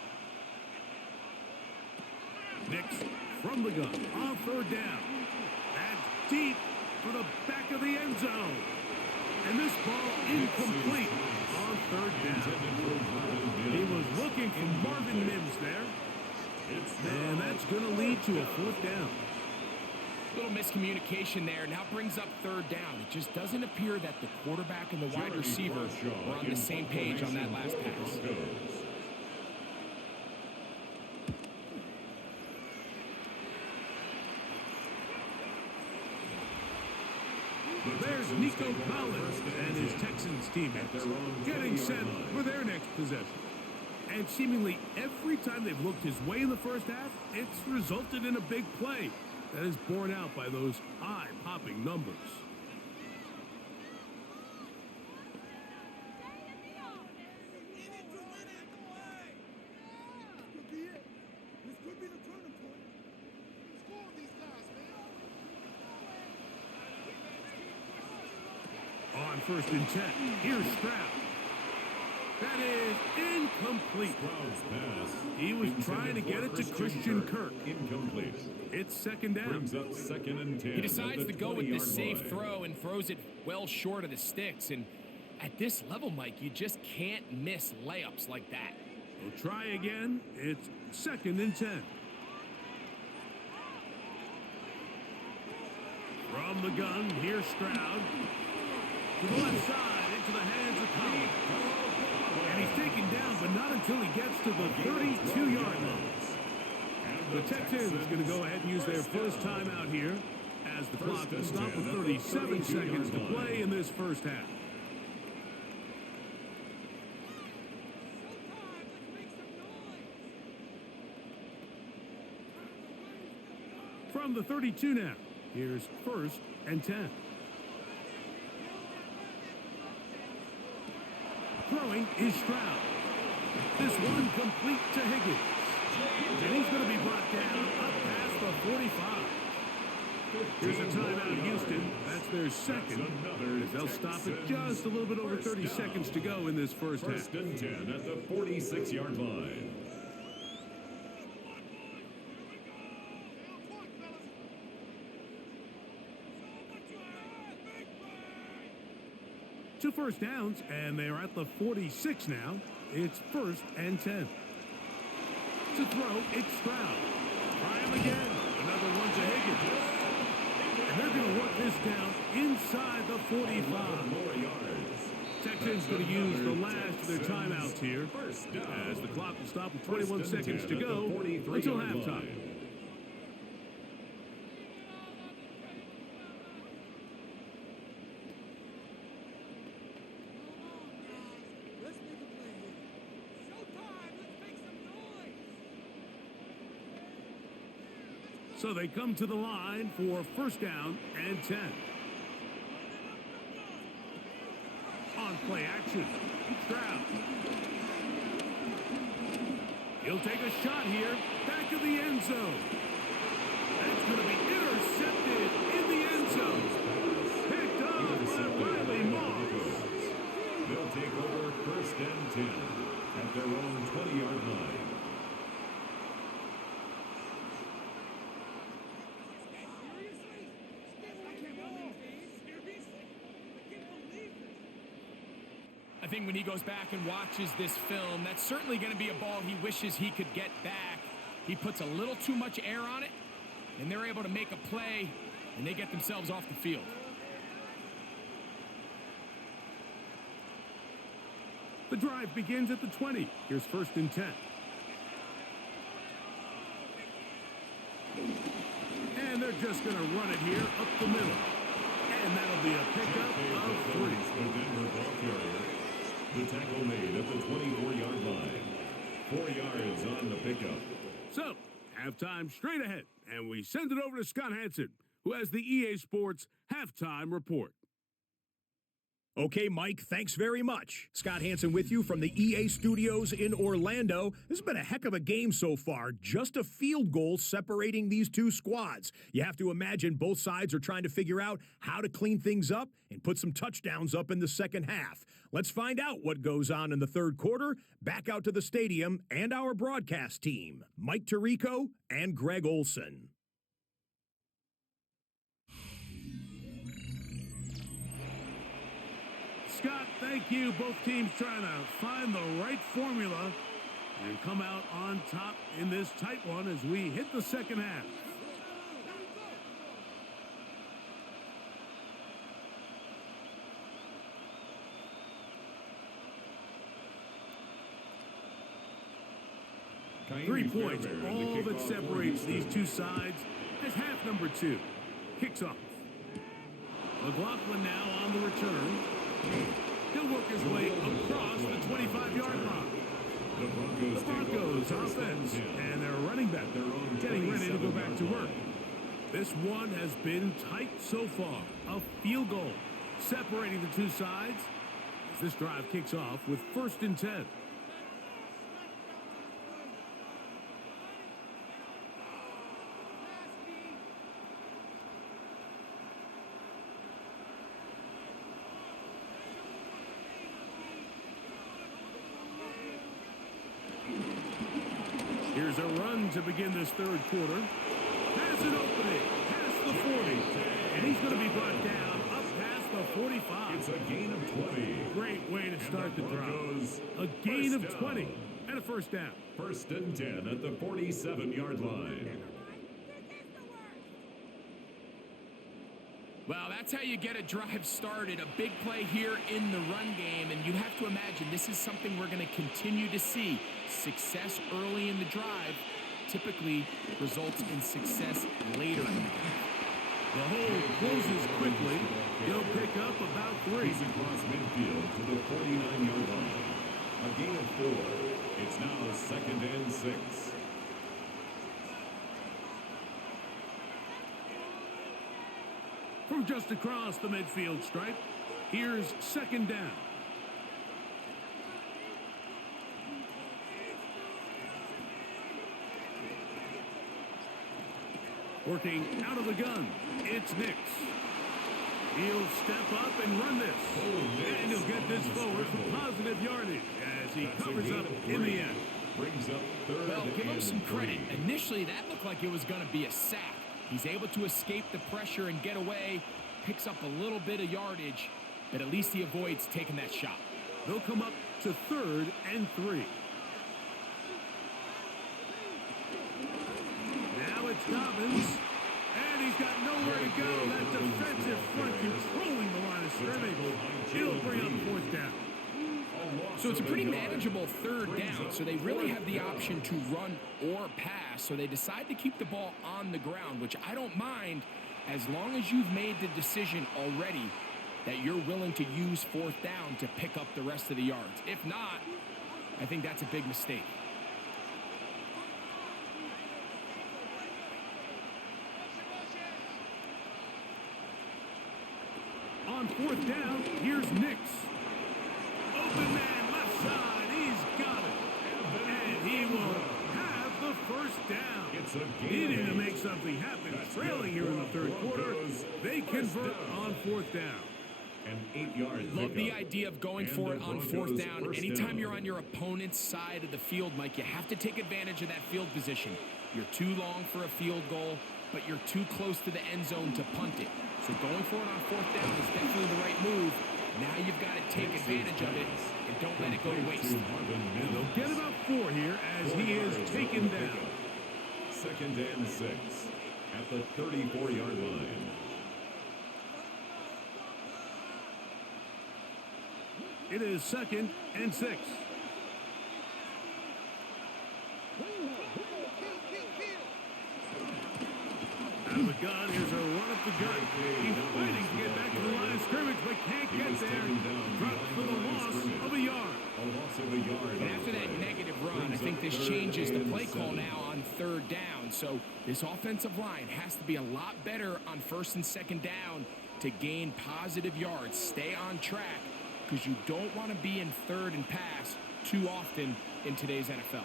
Nix from the gun on third down. That's deep for the back of the end zone. And this ball incomplete on third down. He was looking for Marvin Mims there. And that's going to lead to a fourth down. Little miscommunication there. Now brings up third down. It just doesn't appear that the quarterback and the wide receiver were on the same page on that last pass. There's Nico Collins and his Texans teammates getting set for their next possession. And seemingly every time they've looked his way in the first half, it's resulted in a big play that is borne out by those eye-popping numbers. On 1st and 10, here's Stroud. That is incomplete. Stroud's pass. He was trying to get it to Christian Kirk. Incomplete. It's second down. Brings up 2nd and 10. He decides to go with the safe line. throw and throws it well short of the sticks. And at this level, Mike, you just can't miss layups like that. We'll try again. It's 2nd and 10. From the gun, here's Stroud. To the left side, into the hands of Collins. And he's taken down, but not until he gets to the 32-yard line. The Texans are going to go ahead and use their first timeout here as the clock will stop with 37 seconds to play in this first half. From the 32 now, here's 1st and 10. Throwing is Stroud. This one complete to Higgins. And he's going to be brought down up past the 45. Here's a timeout, Houston. That's their second. As they'll stop it just a little bit over 30 seconds to go in this first half. 1st and 10 at the 46-yard line. Two first downs, and they're at the 46 now. It's 1st and 10. To throw, it's Stroud. Try him again. Another one to Higgins. And they're going to work this down inside the 45. More yards. Texans going to use the last of their timeouts here as the clock will stop with 21 seconds to go until halftime. So they come to the line for 1st down and 10. On play action, Stroud. He'll take a shot here, back of the end zone. That's going to be intercepted in the end zone. Picked up by Riley Moss. They'll take over 1st and 10 at their own 20-yard line. I think when he goes back and watches this film, that's certainly going to be a ball he wishes he could get back. He puts a little too much air on it, and they're able to make a play, and they get themselves off the field. The drive begins at the 20. Here's 1st and 10. And they're just going to run it here up the middle. And that'll be a pickup of 3. The Denver ball carrier. The tackle made at the 24-yard line. 4 yards on the pickup. So, halftime straight ahead. And we send it over to Scott Hansen, who has the EA Sports Halftime Report. Okay, Mike, thanks very much. Scott Hansen with you from the EA Studios in Orlando. This has been a heck of a game so far. Just a field goal separating these two squads. You have to imagine both sides are trying to figure out how to clean things up and put some touchdowns up in the second half. Let's find out what goes on in the third quarter. Back out to the stadium and our broadcast team, Mike Tirico and Greg Olson. Scott, thank you. Both teams trying to find the right formula and come out on top in this tight one as we hit the second half. Three points, all that separates these two sides as half number 2 kicks off. McLaughlin now on the return. He'll work his way across the 25-yard line. The Broncos offense and their running back getting ready to go back to work. This one has been tight so far. A field goal separating the two sides as this drive kicks off with 1st and 10. Here's a run to begin this third quarter. Has an opening, past the 40. And he's going to be brought down up past the 45. It's a gain of 20. Great way to start the drive. A gain of 20 and a first down. 1st and 10 at the 47-yard line. Well, that's how you get a drive started. A big play here in the run game, and you have to imagine this is something we're going to continue to see. Success early in the drive typically results in success later in the game. The hole closes quickly. He'll pick up about 3. He's across midfield to the 49-yard line. A gain of 4. It's now 2nd and 6. From just across the midfield stripe, here's 2nd down. Working out of the gun, it's Nix. He'll step up and run this. And he'll get this forward for positive yardage as he covers up in the end. Brings up 3rd Well, give him and some 3. credit. Initially, that looked like it was going to be a sack. He's able to escape the pressure and get away, picks up a little bit of yardage, but at least he avoids taking that shot. They'll come up to 3rd and 3. Now it's Dobbins, and he's got nowhere to go. That defensive front controlling the line of scrimmage. He'll bring up 4th down. So it's a pretty manageable 3rd down, so they really have the option to run or pass, so they decide to keep the ball on the ground, which I don't mind as long as you've made the decision already that you're willing to use 4th down to pick up the rest of the yards. If not, I think that's a big mistake. On 4th down, here's Nix. Open man, left side, he's got it. And he will have the 1st down. Needing to make something happen, trailing here in the third quarter. They convert on 4th down. An 8-yard Love the idea of going for it on 4th down. Anytime you're on your opponent's side of the field, Mike, you have to take advantage of that field position. You're too long for a field goal, but you're too close to the end zone to punt it. So going for it on 4th down is definitely the right move. Now you've got to take advantage of it and don't let it go to waste. And they'll get about 4 here as he is taken down. 2nd and 6 at the 34-yard line. It is 2nd and 6. Out of the gun, here's a run up the gut. He's fighting to get back to the line of scrimmage, but can't get there. Drops for the loss of a yard. And after that negative run, I think this changes the play call now on 3rd down. So this offensive line has to be a lot better on 1st and 2nd down to gain positive yards, stay on track, because you don't want to be in third and pass too often in today's NFL.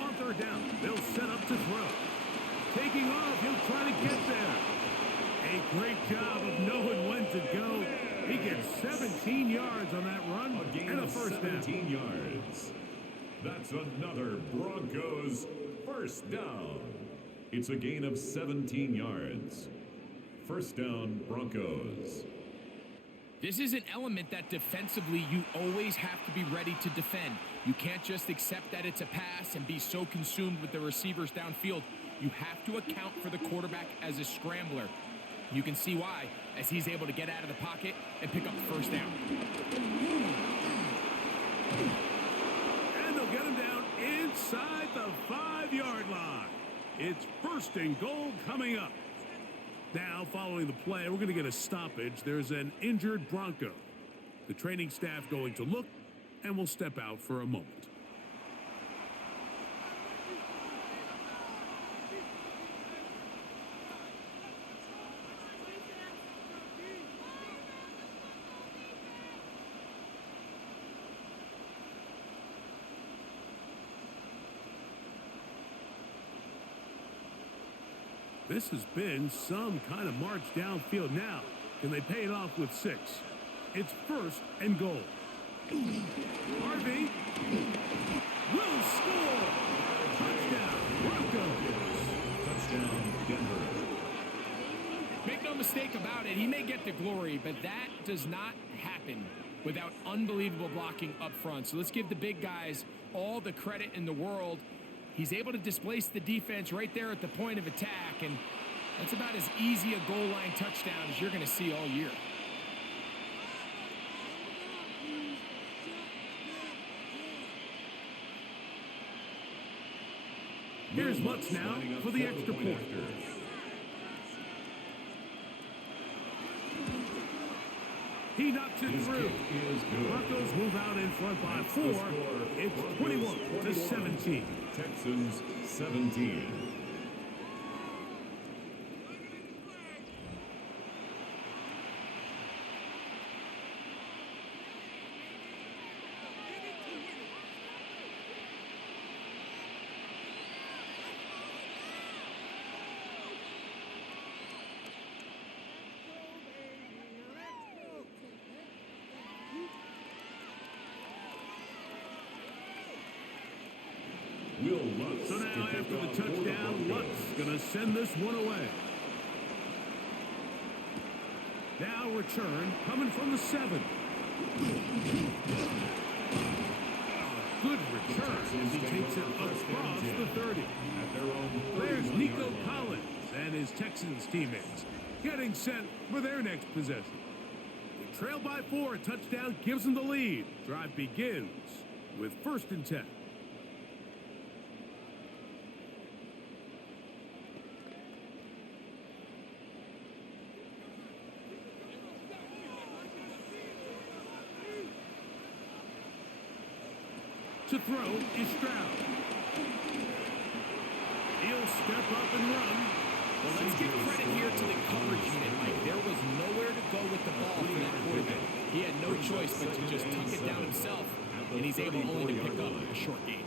On third down, they'll set up to throw. Taking off, he'll try to get there. A great job of knowing when to go. He gets 17 yards on that run and a first 17 down. yards. That's another Broncos first down. It's a gain of 17 yards. First down, Broncos. This is an element that defensively you always have to be ready to defend. You can't just accept that it's a pass and be so consumed with the receivers downfield. You have to account for the quarterback as a scrambler. You can see why, as he's able to get out of the pocket and pick up the first down. And they'll get him down inside the 5-yard line. It's first and goal coming up. Now, following the play, we're going to get a stoppage. There's an injured Bronco. The training staff going to look, and we'll step out for a moment. This has been some kind of march downfield now. Can they pay it off with 6? It's first and goal. Harvey will score. Touchdown, Broncos. Touchdown, Denver. Make no mistake about it, he may get the glory, but that does not happen without unbelievable blocking up front. So let's give the big guys all the credit in the world. He's able to displace the defense right there at the point of attack, and that's about as easy a goal line touchdown as you're going to see all year. Here's Lutz now for the extra point. He knocks it through. Broncos move out in front by 4. It's 21-17. Texans 17. So now after the touchdown, Lutz going to send this one away. Now return coming from the 7. A good return as he takes it across the 30. There's Nico Collins and his Texans teammates getting set for their next possession. They trail by 4. A touchdown gives them the lead. Drive begins with first and 10. To throw is Stroud. He'll step up and run. Well, let's give credit here to the coverage unit, Mike. There was nowhere to go with the ball for that quarterback. He had no choice but to just tuck it down himself, and he's able only to pick up a short gain.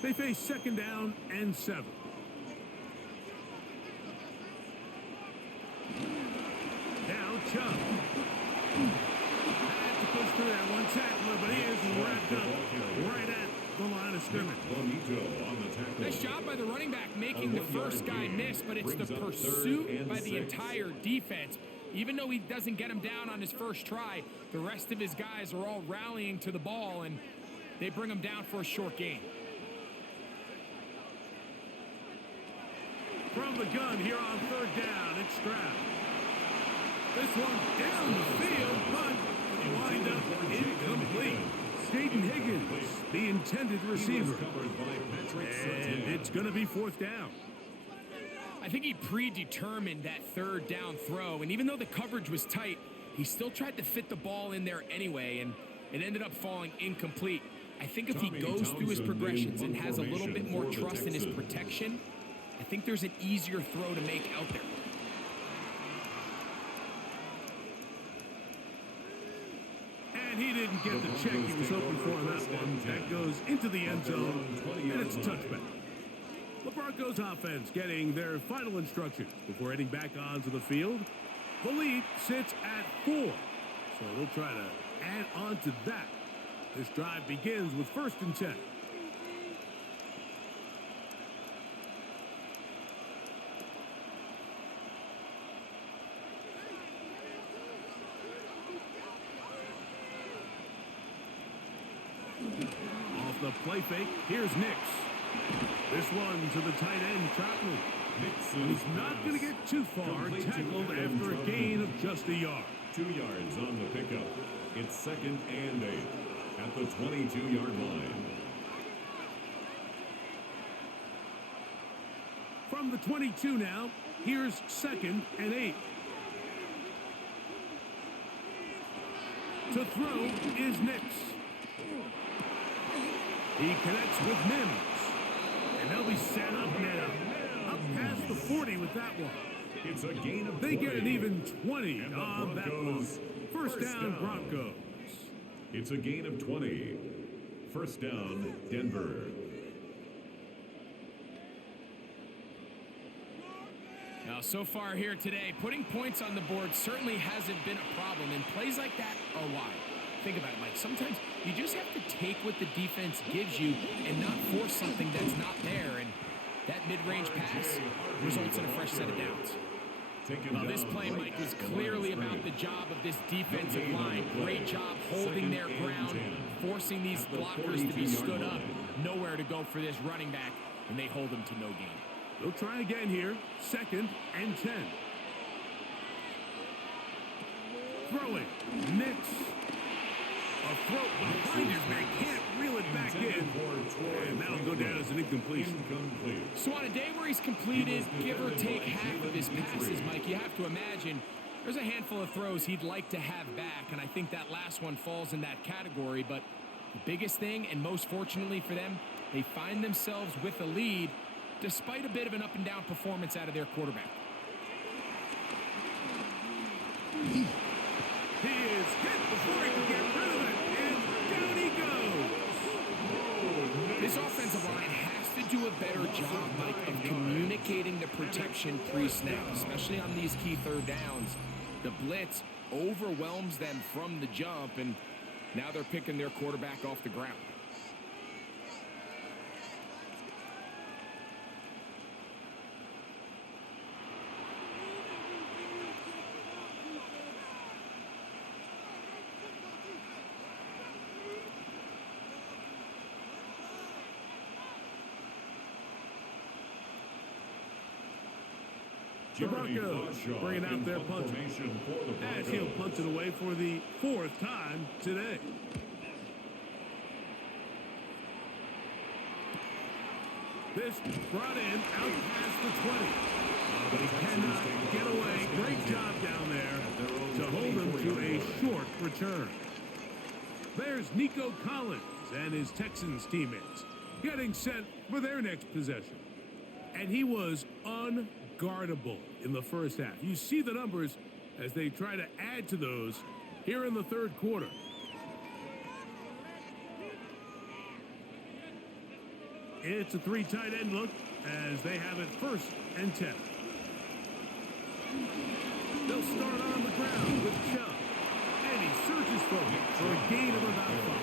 They face second down and 7. Now Chubb. Push through that one tackler, but he is wrapped up right at the line of scrimmage. Nice job by the running back making the first guy miss, but it's the pursuit by the entire defense. Even though he doesn't get him down on his first try, the rest of his guys are all rallying to the ball, and they bring him down for a short gain. From the gun here on third down, it's Stroud. This one down the field, but wind up incomplete. Jaden Higgins, the intended receiver. And it's going to be fourth down. I think he predetermined that third down throw, and even though the coverage was tight, he still tried to fit the ball in there anyway, and it ended up falling incomplete. I think if he goes through his progressions and has a little bit more trust in his protection, I think there's an easier throw to make out there. And he didn't get the check he was hoping for on that one. That goes into the end zone, and it's a touchback. The Broncos offense getting their final instructions before heading back onto the field. The lead sits at 4, so they'll try to add on to that. This drive begins with 1st and 10. Off the play fake, here's Nix. This one to the tight end, Troutman. He's not going to get too far, tackled after a gain of just a yard. 2 yards on the pickup. It's 2nd and 8 at the 22-yard line. From the 22 now, here's 2nd and 8. To throw is Nix. He connects with Mims. And they'll be set up now. Up past the 40 with that one. It's a gain of 20. They get an even 20 on that one. First down, Broncos. It's a gain of 20. First down, Denver. Now, so far here today, putting points on the board certainly hasn't been a problem, and plays like that are why. Think about it, Mike. Sometimes you just have to take what the defense gives you and not force something that's not there, and that mid-range pass results in a fresh set of downs. Well, this play, Mike, was clearly about the job of this defensive line. Great job holding their ground, forcing these blockers to be stood up. Nowhere to go for this running back, and they hold him to no gain. They'll try again here. 2nd and 10. Throwing. Nix. A throw behind his man. Can't reel it back in. And that'll go down as an incompletion. So on a day where he's completed, give or take half of his passes, Mike, you have to imagine there's a handful of throws he'd like to have back, and I think that last one falls in that category. But the biggest thing, and most fortunately for them, they find themselves with a lead despite a bit of an up-and-down performance out of their quarterback. He is hit before he can get rid of it, and down he goes. This offensive line has to do a better job, Mike, of communicating the protection pre-snap, especially on these key third downs. The blitz overwhelms them from the jump, and now they're picking their quarterback off the ground. The Broncos bringing out their punter, as he'll punt it away for the 4th time today. This brought in out past the 20. But he cannot get away. Great job down there to hold him to a short return. There's Nico Collins and his Texans teammates getting set for their next possession. And he was unguardable in the first half. You see the numbers as they try to add to those here in the 3rd quarter. It's a 3 tight end look as they have it 1st and 10. They'll start on the ground with Chubb. And he surges forward for a gain of about 5.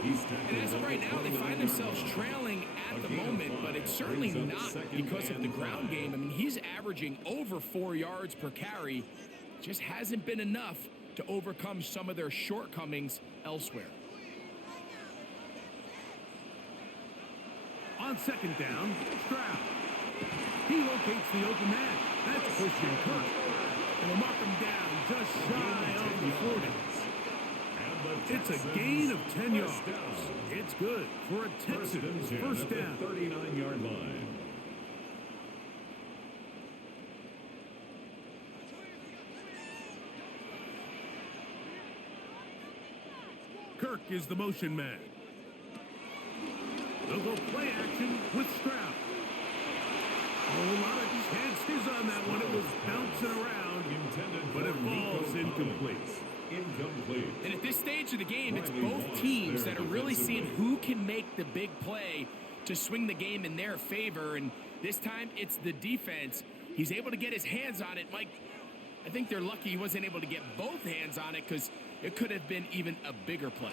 And as of right now, they find themselves trailing at the moment, but it's certainly not because of the ground game. I mean, he's averaging over 4 yards per carry. Just hasn't been enough to overcome some of their shortcomings elsewhere. On 2nd down, Stroud. He locates the open man. That's Christian Kirk. And will mark him down just shy of the 40. It's a gain of 10 yards. It's good for a Texans first down. 39-yard line. Kirk is the motion man. They'll go play action with Stroud. A lot of chances on that one. It was bouncing around, but it falls incomplete. incomplete. And at this stage of the game, it's both teams that are really seeing who can make the big play to swing the game in their favor. And this time, it's the defense. He's able to get his hands on it. Mike, I think they're lucky he wasn't able to get both hands on it because it could have been even a bigger play.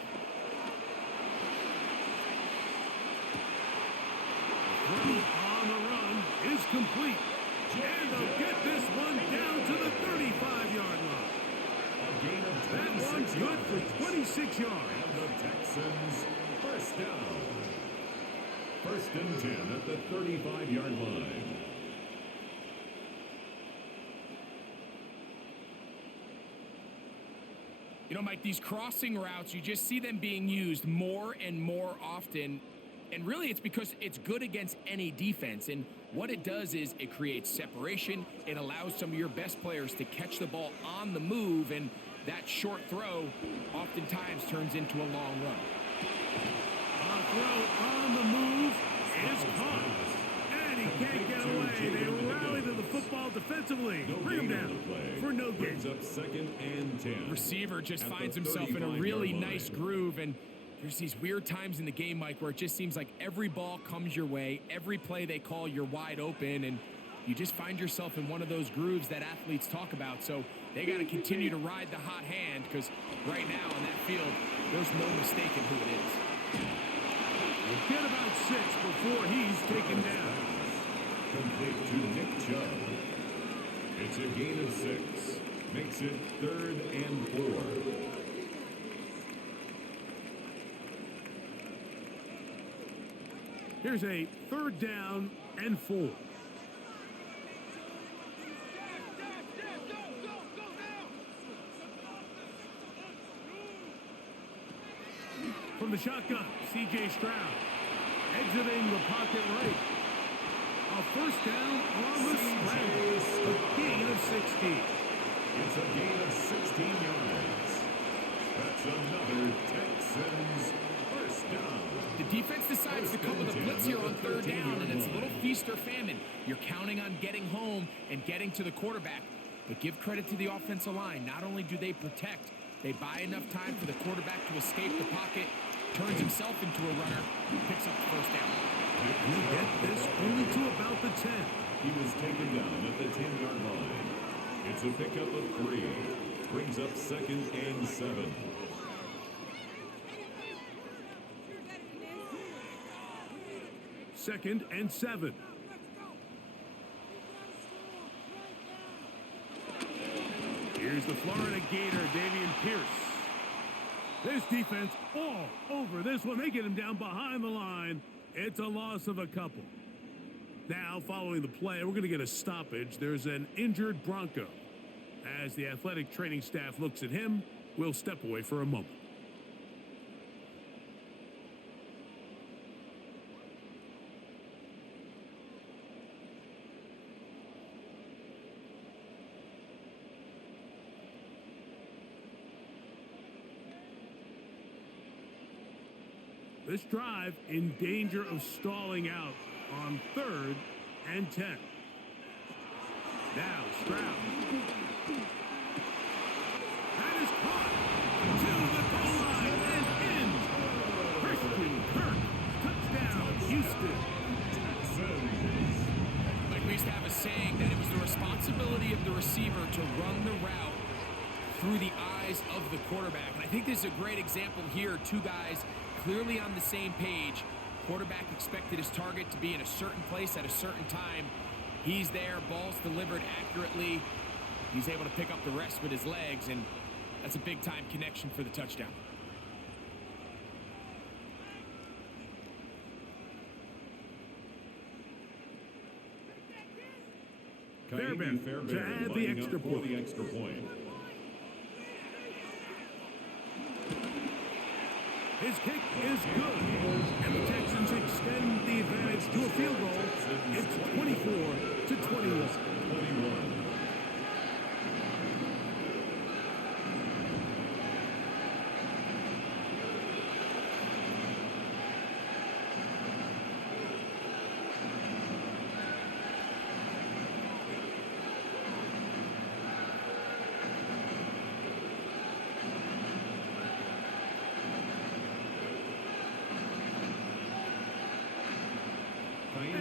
On the run is complete. And they'll get this one down to the 35-yard line. A gain of 26 That one's good for 26 yards. And the Texans first down. First and 10 at the 35-yard line. You know, Mike, these crossing routes, you just see them being used more and more often. And really, it's because it's good against any defense. And what it does is it creates separation. It allows some of your best players to catch the ball on the move. And that short throw oftentimes turns into a long run. A throw on the move is caught. And he can't get away. They rally to the football defensively. Bring him down for no gain. Brings up second and 10. Receiver just finds himself in a really nice groove. And there's these weird times in the game, Mike, where it just seems like every ball comes your way. Every play they call, you're wide open. And you just find yourself in one of those grooves that athletes talk about. So they got to continue to ride the hot hand because right now on that field, there's no mistaking who it is. We'll get about 6 before he's taken down. Complete to Nick Chubb. It's a gain of 6. Makes it 3rd and 4. Here's a 3rd down and 4. From the shotgun, C.J. Stroud exiting the pocket right. A first down on the scramble. A gain of 16. It's a gain of 16 yards. That's another Texans first down. The defense decides to come with a blitz here on 3rd down, and it's a little feast or famine. You're counting on getting home and getting to the quarterback. But give credit to the offensive line. Not only do they protect, they buy enough time for the quarterback to escape the pocket, turns himself into a runner, picks up the first down. You get this only to about the 10. He was taken down at the 10-yard line. It's a pickup of 3. Brings up 2nd and 7. Second and 7. Here's the Florida Gator, Dameon Pierce. This defense all over this one. They get him down behind the line. It's a loss of a couple. Now, following the play, we're going to get a stoppage. There's an injured Bronco. As the athletic training staff looks at him, we'll step away for a moment. This drive in danger of stalling out on 3rd and 10. Now Stroud. That is caught to the goal line and in. Christian Kirk. Touchdown, Houston. Like we used to have a saying that it was the responsibility of the receiver to run the route through the eyes of the quarterback. And I think this is a great example here. Two guys clearly on the same page. Quarterback expected his target to be in a certain place at a certain time. He's there, ball's delivered accurately. He's able to pick up the rest with his legs, and that's a big-time connection for the touchdown. Fairbairn to add the extra point. His kick is good, and the Texans extend the advantage to a field goal. It's 24-21.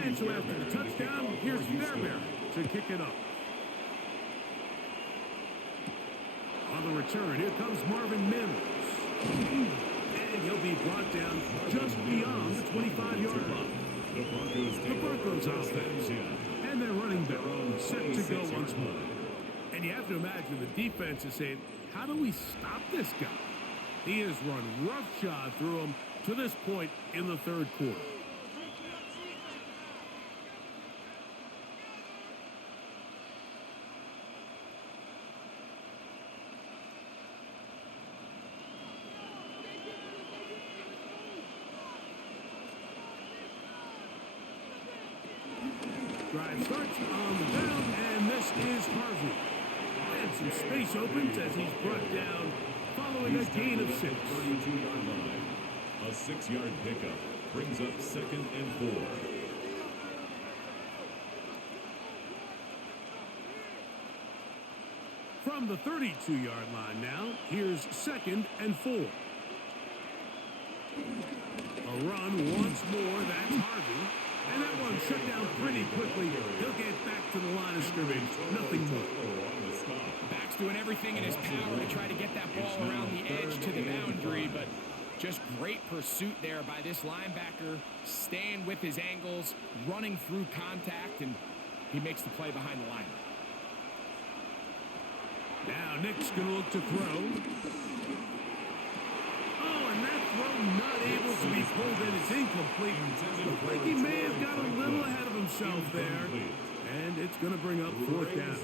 And so after the touchdown, here's Fairbairn to kick it up. On the return, here comes Marvin Mims. And he'll be brought down just beyond the 25-yard line. The Broncos offense. And their running back set to go once more. And you have to imagine the defense is saying, how do we stop this guy? He has run roughshod through him to this point in the third quarter. Drive starts on the ground, and this is Harvey. And some space opens as he's brought down following a gain of 6. 32-yard line. A 6-yard pickup brings up 2nd and 4. From the 32-yard line now, here's 2nd and 4. A run once more, that's Harvey. And that one shut down pretty quickly. He'll get back to the line of scrimmage. Nothing more. Back's doing everything in his power to try to get that ball around the edge to the boundary, but just great pursuit there by this linebacker, staying with his angles, running through contact, and he makes the play behind the line. Now Nick's going to look to throw. Oh, and that throw not able to be pulled in. It's incomplete. Looked like he may have got a little ahead of himself there. And it's going to bring up 4th down.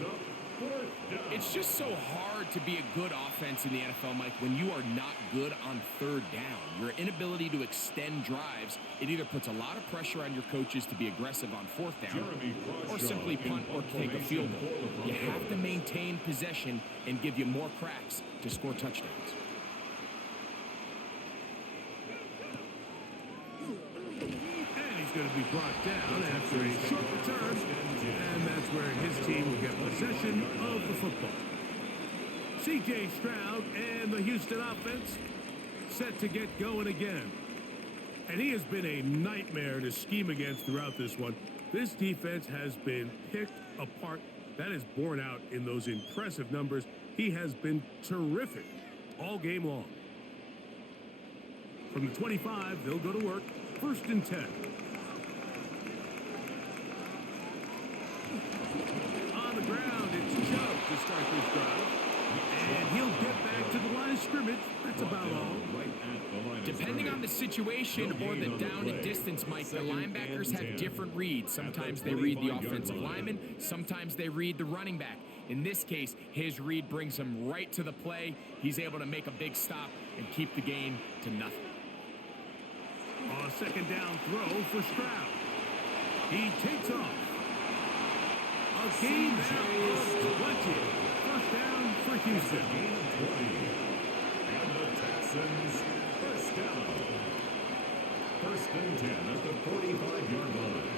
It's just so hard to be a good offense in the NFL, Mike, when you are not good on 3rd down. Your inability to extend drives, it either puts a lot of pressure on your coaches to be aggressive on 4th down or simply punt or take a field goal. You have to maintain possession and give you more cracks to score touchdowns. And he's going to be brought down after a short return. And that's where his team will get possession of the football. C.J. Stroud and the Houston offense set to get going again. And he has been a nightmare to scheme against throughout this one. This defense has been picked apart. That is borne out in those impressive numbers. He has been terrific all game long. From the 25, they'll go to work. 1st and 10. On the ground, it's Chubb to start this drive. And he'll get back to the line of scrimmage. That's about all. Depending on the situation or the down and distance, Mike, the linebackers have different reads. Sometimes they read the offensive lineman. Sometimes they read the running back. In this case, his read brings him right to the play. He's able to make a big stop and keep the gain to nothing. On a 2nd down throw for Stroud. He takes off. A gain now of 20. 1st down for Houston. And the Texans, 1st down. 1st and 10 at the 45-yard line.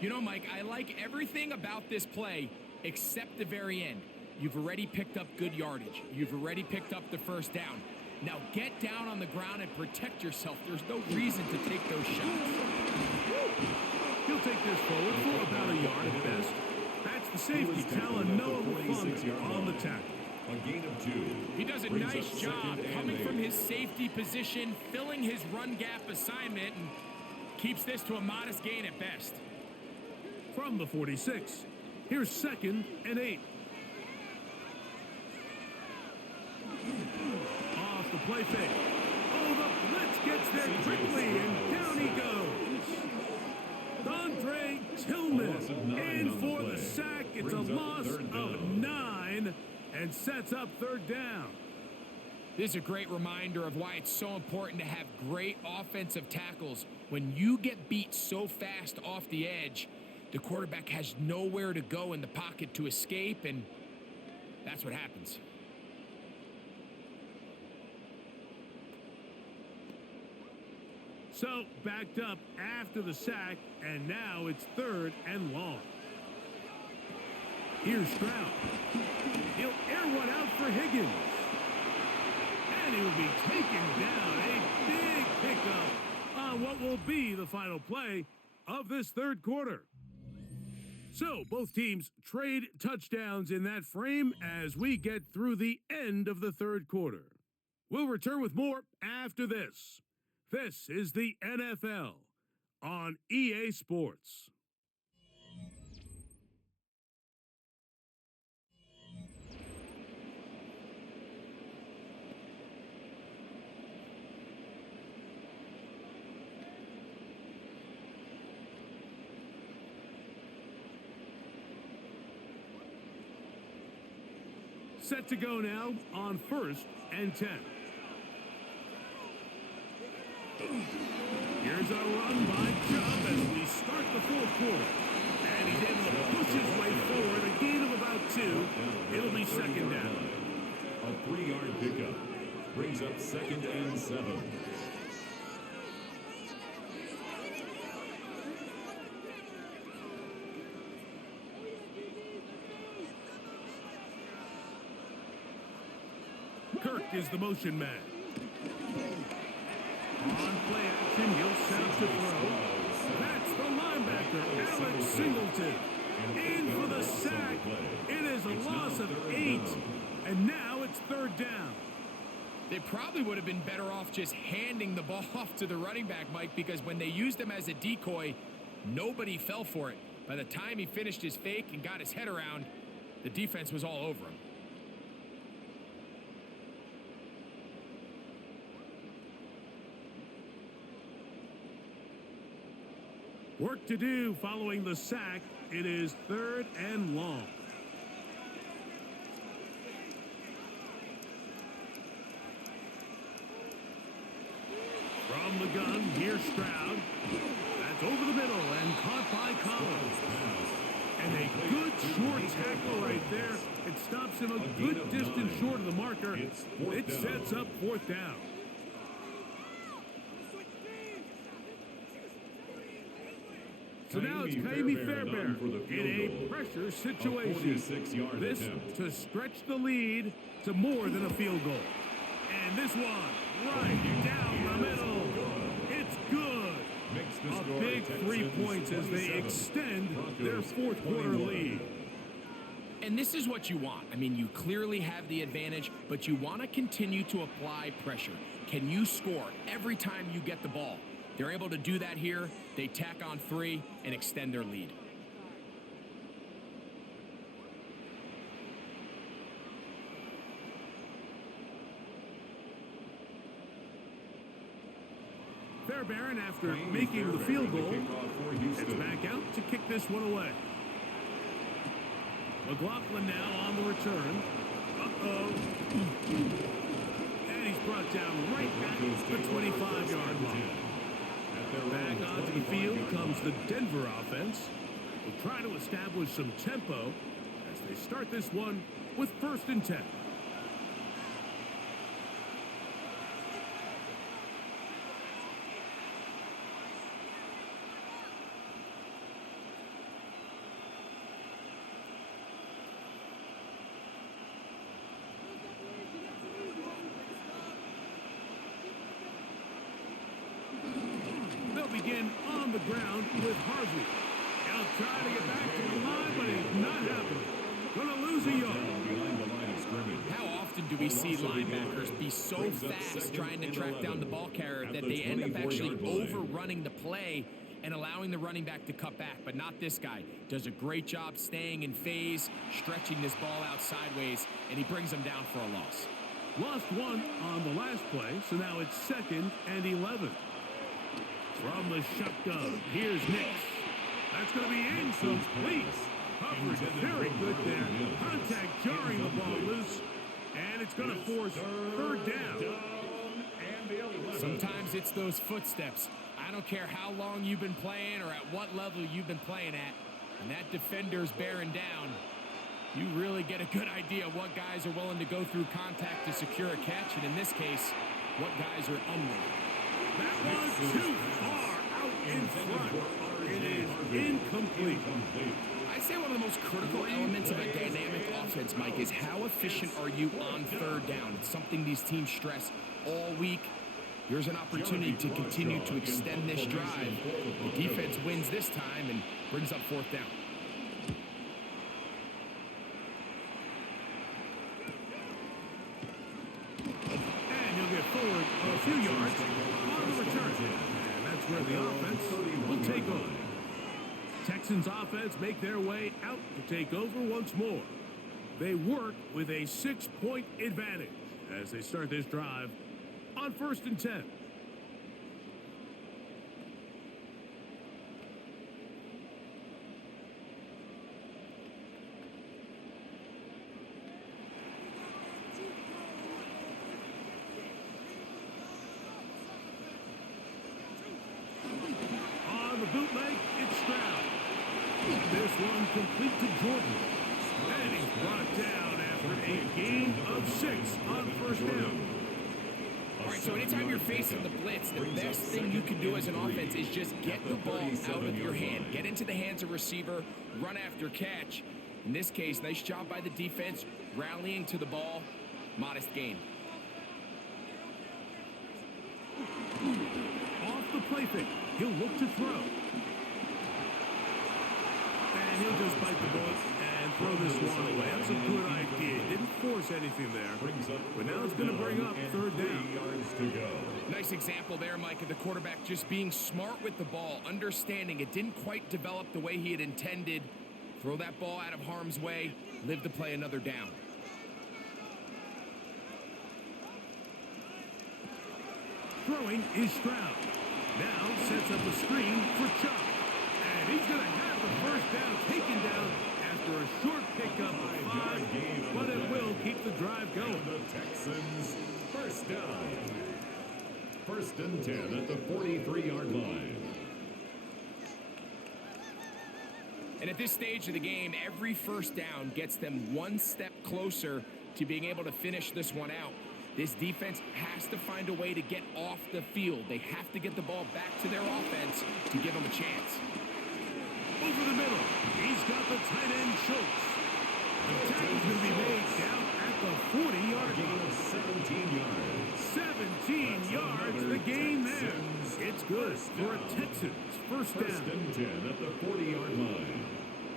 You know, Mike, I like everything about this play except the very end. You've already picked up good yardage. You've already picked up the 1st down. Now get down on the ground and protect yourself. There's no reason to take those shots. He'll take this forward for about a yard at best. That's the safety, Talanoa Hufanga on the tackle. A gain of 2. He does a nice job coming from his safety position, filling his run gap assignment, and keeps this to a modest gain at best. From the 46, here's 2nd and 8. Off the play fake. Oh, the blitz gets there quickly, and down he goes. Andre Tillman in for the sack. It's a loss of 9 and sets up 3rd down. This is a great reminder of why it's so important to have great offensive tackles. When you get beat so fast off the edge, the quarterback has nowhere to go in the pocket to escape, and that's what happens. So, backed up after the sack, and now it's 3rd and long. Here's Stroud. He'll air one out for Higgins. And he will be taken down be the final play of this third quarter. So both teams trade touchdowns in that frame as we get through the end of the third quarter. We'll return with more after this. This is the NFL on EA Sports. Set to go now on 1st and 10. Here's a run by Chubb as we start the fourth quarter. And he's able to push his way forward, a gain of about 2. It'll be second down. A 3-yard pickup brings up 2nd and 7. Kirk is the motion man. On play action, he'll set up to throw. That's the linebacker, Alex Singleton. In for the sack. It is a loss of 8. And now it's third down. They probably would have been better off just handing the ball off to the running back, Mike, because when they used him as a decoy, nobody fell for it. By the time he finished his fake and got his head around, the defense was all over him. Work to do following the sack. It is 3rd and long. From the gun, here's Stroud. That's over the middle and caught by Collins. And a good short tackle right there. It stops him a good distance short of the marker. It sets up 4th down. So now it's Kaimi Fairbairn in a pressure situation. This to stretch the lead to more than a field goal. And this one right down the middle. It's good. A big 3 points as they extend their fourth quarter lead. And this is what you want. I mean, you clearly have the advantage, but you want to continue to apply pressure. Can you score every time you get the ball? They're able to do that here. They tack on 3 and extend their lead. Fairbairn, after making the field goal, it's back out to kick this one away. McLaughlin now on the return. Uh-oh. And he's brought down right at the 25-yard line. Back onto the field comes the Denver offense. They'll try to establish some tempo as they start this one with 1st and 10. Begin on the ground with Harvey. He'll try to get back to the line, but it's not happening. Gonna lose a yard. How often do we see linebackers be so fast trying to track down the ball carrier that they end up actually overrunning the play and allowing the running back to cut back? But not this guy. Does a great job staying in phase, stretching this ball out sideways, and he brings them down for a loss. Lost 1 on the last play, so now it's 2nd and 11. From the shotgun, here's Nix. That's going to be incomplete. Coverage very good there. Contact jarring the ball loose. And it's going to force 3rd down. Sometimes it's those footsteps. I don't care how long you've been playing or at what level you've been playing at. When that defender's bearing down, you really get a good idea of what guys are willing to go through contact to secure a catch. And in this case, what guys are unwilling. That was too far out in front. It is incomplete. I'd say one of the most critical elements of a dynamic offense, Mike, is how efficient are you on 3rd down. It's something these teams stress all week. Here's an opportunity to continue to extend this drive. The defense wins this time and brings up fourth down. And he'll get forward a few yards on the return. And that's where the offense will take over. Texans offense make their way out to take over once more. They work with a 6-point advantage as they start this drive on 1st and 10. On the bootleg, it's Stroud. This one complete to Jordan. And he's brought down after a gain of 6 on 1st down. All right, so anytime you're facing the blitz, the best thing you can do as an offense is just get the ball out of your hand. Get into the hands of receiver, run after catch. In this case, nice job by the defense, rallying to the ball. Modest gain. Off the play fake, he'll look to throw. And he'll just bite the ball and throw this one away. That's a good idea. Didn't force anything there. But now it's going to bring up 3rd down. Nice example there, Mike, of the quarterback just being smart with the ball, understanding it didn't quite develop the way he had intended. Throw that ball out of harm's way, live to play another down. Throwing is Stroud. Now sets up a screen for Chubb. And he's going to have the 1st down taken down after a short pickup of 5, but it will keep the drive going. The Texans, 1st down. 1st and 10 at the 43-yard line. And at this stage of the game, every 1st down gets them one step closer to being able to finish this one out. This defense has to find a way to get off the field. They have to get the ball back to their offense to give them a chance. Over the middle, he's got the tight end Schultz. The tackle's going to be made down at the 40-yard line. 17 yards. 17 yards, the gain there. It's good for a Texans 1st down. 1st and 10 at the 40-yard line.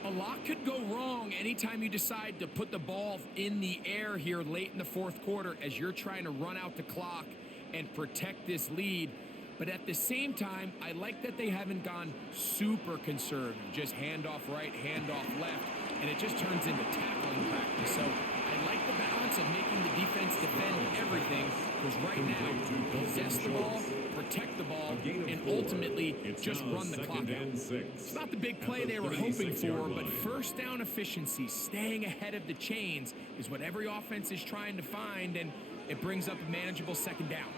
A lot could go wrong anytime you decide to put the ball in the air here late in the 4th quarter as you're trying to run out the clock and protect this lead. But at the same time, I like that they haven't gone super conservative, just handoff right, handoff left, and it just turns into tackling practice. So I like the balance of making the defense defend everything, because right now, possess the ball, protect the ball, and ultimately just run the clock out. It's not the big play they were hoping for, but 1st down efficiency, staying ahead of the chains, is what every offense is trying to find, and it brings up a manageable 2nd down.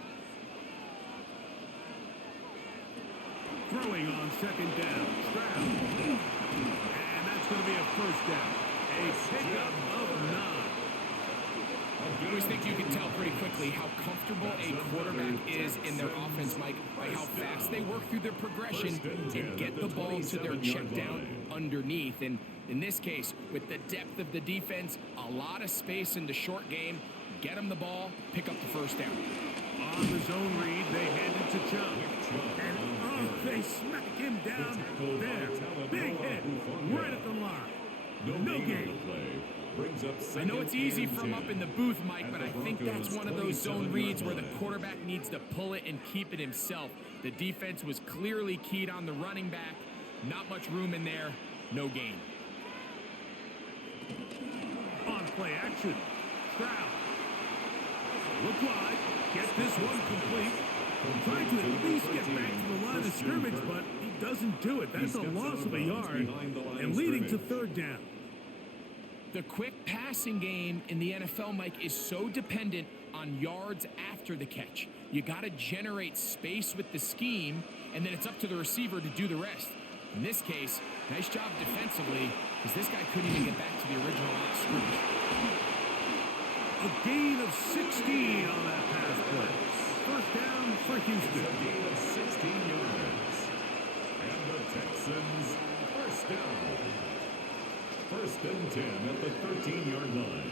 Throwing on 2nd down, Stroud. And that's going to be a 1st down. A pickup of 9. I always think you can tell pretty quickly how comfortable a quarterback is in their offense, Mike, by how fast they work through their progression and get the ball to their check down underneath. And in this case, with the depth of the defense, a lot of space in the short game, get them the ball, pick up the 1st down. On the zone read, they hand it to Chubb. And they smack him down there. Big hit right at the line. No gain. I know it's easy from up in the booth, Mike, but I think that's one of those zone reads where the quarterback needs to pull it and keep it himself. The defense was clearly keyed on the running back. Not much room in there. No gain. On play action, Stroud. Look wide. Get this one complete. Trying to at least get back to the line of scrimmage, but he doesn't do it. That's a loss of a yard and leading to 3rd down. The quick passing game in the NFL, Mike, is so dependent on yards after the catch. You got to generate space with the scheme, and then it's up to the receiver to do the rest. In this case, nice job defensively, because this guy couldn't even get back to the original line of scrimmage. A gain of 16 on that pass play. 1st down for Houston. A gain of 16 yards. And the Texans, 1st down. 1st and 10 at the 13-yard line.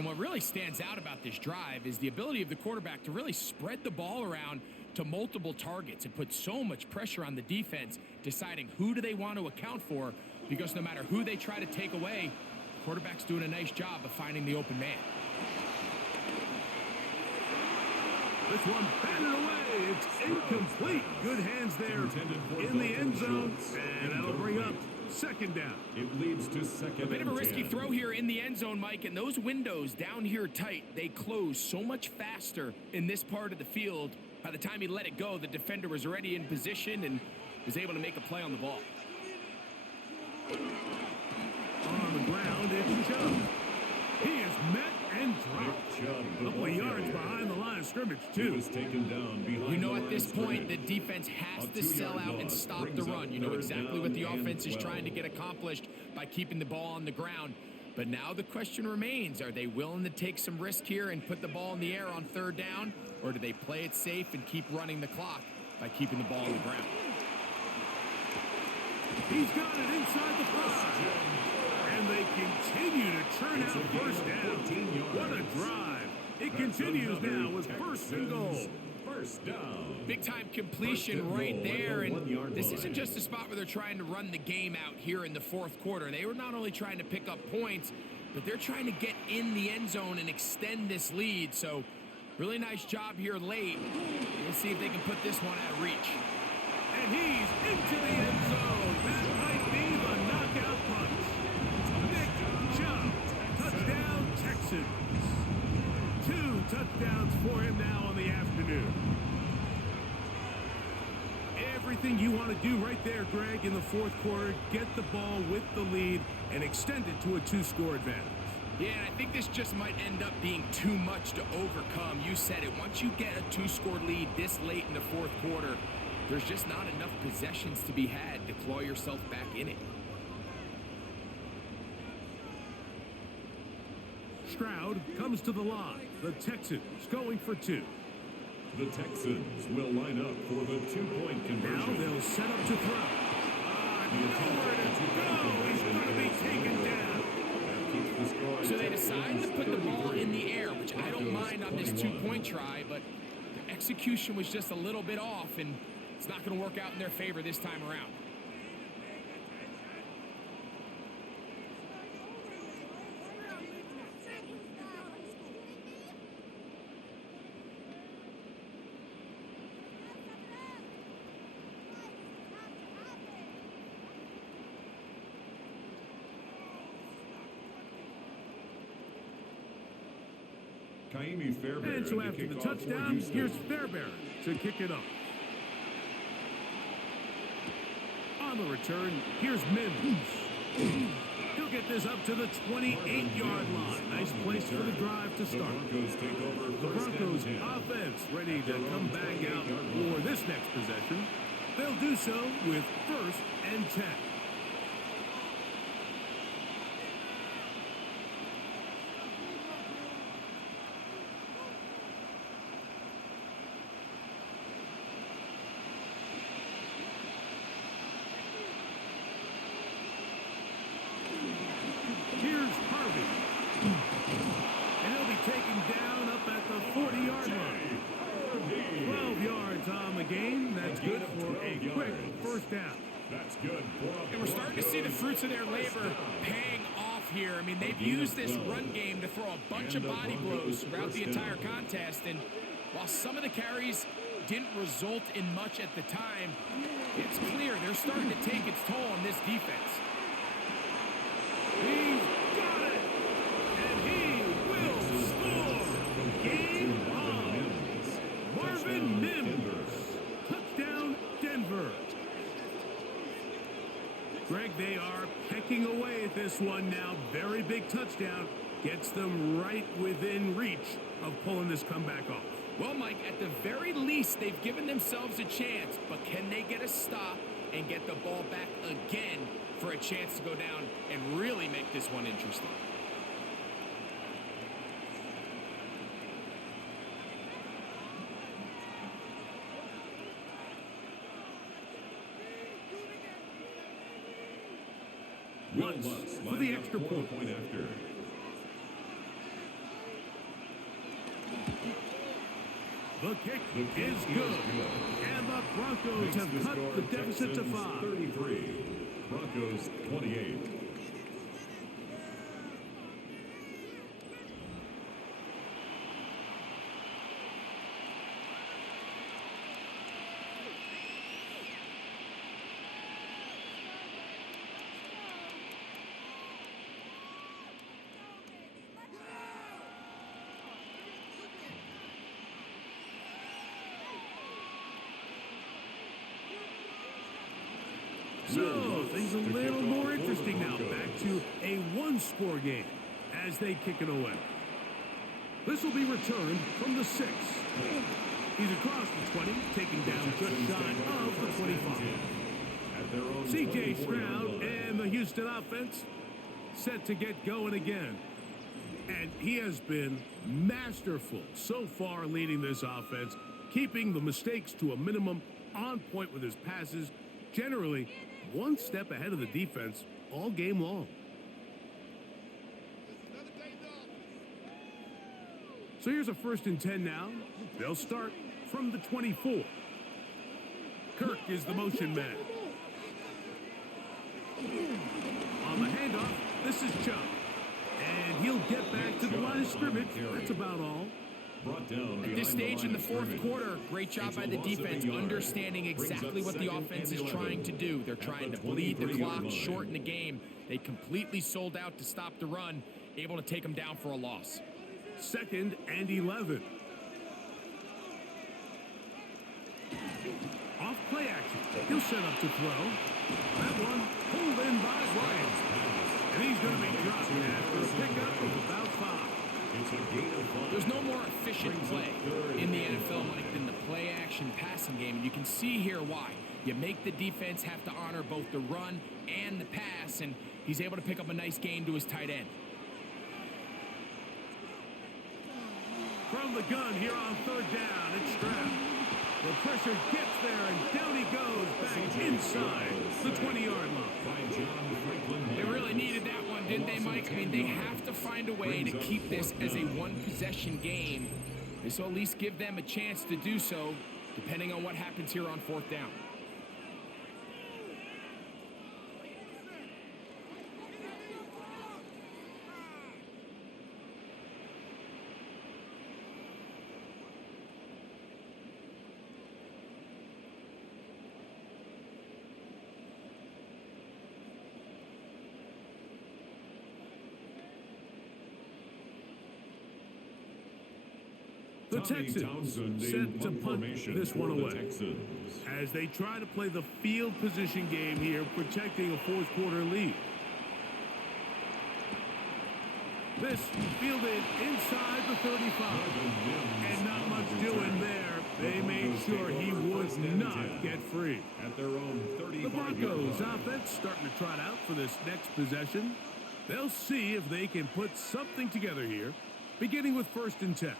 And what really stands out about this drive is the ability of the quarterback to really spread the ball around to multiple targets and put so much pressure on the defense, deciding who do they want to account for, because no matter who they try to take away, the quarterback's doing a nice job of finding the open man. This one batted away. It's incomplete. Good hands there in the end zone, and that'll bring up second down. It leads to second. A bit of a risky 10. throw here in the end zone, Mike, and those windows down here tight, they close so much faster in this part of the field. By the time he let it go, the defender was already in position and was able to make a play on the ball. On the ground, it's Chubb. He is met and dropped. A couple of yards behind the line of scrimmage, He too. was taken down behind You know, the at line this of point, the scrimmage. defense has A to sell 2-yard out and loss stop the brings run. up You know third exactly down what the and offense is 12. trying to get accomplished by keeping the ball on the ground. But now the question remains, are they willing to take some risk here and put the ball in the air on third down? Or do they play it safe and keep running the clock by keeping the ball on the ground? He's got it inside the 5. And they continue to churn out first down. What a drive. It continues now with first and goal. First down. Big time completion right there, and this isn't just a spot where they're trying to run the game out here in the fourth quarter. They were not only trying to pick up points, but they're trying to get in the end zone and extend this lead. So really nice job here late. Let's see if they can put this one out of reach. And he's into the end zone. That might be the knockout punch. Nick Chubb, touchdown Texans. 2 touchdowns for him now on the afternoon. Everything you want to do right there, Greg, in the fourth quarter, get the ball with the lead and extend it to a 2-score advantage. Yeah, and I think this just might end up being too much to overcome. You said it. Once you get a 2-score lead this late in the fourth quarter, there's just not enough possessions to be had to claw yourself back in it. Stroud comes to the line. The Texans going for 2. The Texans will line up for the 2-point Now conversion. they'll set up to throw. Nowhere to go. He's going to be taken down. Keeps the score So they decide to put the ball in the air, which I don't mind on this 2-point try, but the execution was just a little bit off, and it's not going to work out in their favor this time around. Kaimi Fairbairn. And so after the kickoff for touchdown, Houston. here's Fairbairn to kick it off. On the return, here's Mims. He'll get this up to the 28-yard line. Nice place for the drive to start. The Broncos take over The first Broncos and 10. offense ready to come back out for this next possession. They'll do so with first and 10. Here's Harvey. And he'll be taken down up at the 40-yard line. 12 yards on the game. That's good for a quick first down. That's good. And we're starting to see the fruits of their labor paying off here. I mean, they've used this run game to throw a bunch of body blows throughout the entire contest. And while some of the carries didn't result in much at the time, it's clear they're starting to take its toll on this defense. He's got it! And he will score! Game on! Marvin Mims! Touchdown, Denver! Greg, they are pecking away at this one now. Very big touchdown. Gets them right within reach of pulling this comeback off. Well, Mike, at the very least, they've given themselves a chance, but can they get a stop and get the ball back again for a chance to go down and really make this one interesting? Once for the extra point. After. The kick is good. And the Broncos have cut the deficit to 5. 33. Broncos 28. So, things a little more interesting now. Back to a one-score game as they kick it away. This will be returned from the 6. He's across the 20, taking down just shy of the 25. C.J. Stroud and the Houston offense set to get going again. And he has been masterful so far leading this offense, keeping the mistakes to a minimum, on point with his passes, generally one step ahead of the defense all game long. So here's a 1st and 10 now. They'll start from the 24. Kirk is the motion man. On the handoff, this is Chubb. And he'll get back to the line of scrimmage. That's about all. At this stage in the 4th quarter, great job by the defense understanding exactly what the offense is trying to do. They're trying to bleed the clock, shorten the game. They completely sold out to stop the run, able to take them down for a loss. 2nd and 11. Off play action. He'll set up to throw. That one pulled in by Bryant. And he's going to be dropped after a pickup of about 5. There's no more efficient play in the NFL, Mike, than the play-action passing game. And you can see here why. You make the defense have to honor both the run and the pass, and he's able to pick up a nice gain to his tight end. From the gun here on 3rd down, it's Stroud. The pressure gets there, and down he goes back inside the 20-yard line. They really needed that one, didn't they, Mike? I mean, they have to find a way to keep this as a one-possession game. This will at least give them a chance to do so, depending on what happens here on 4th down. The Texans set to punt this one away as they try to play the field position game here, protecting a 4th quarter lead. This fielded inside the 35, and not much doing there. They made sure he would not get free. The Broncos offense starting to trot out for this next possession. They'll see if they can put something together here, beginning with 1st and 10.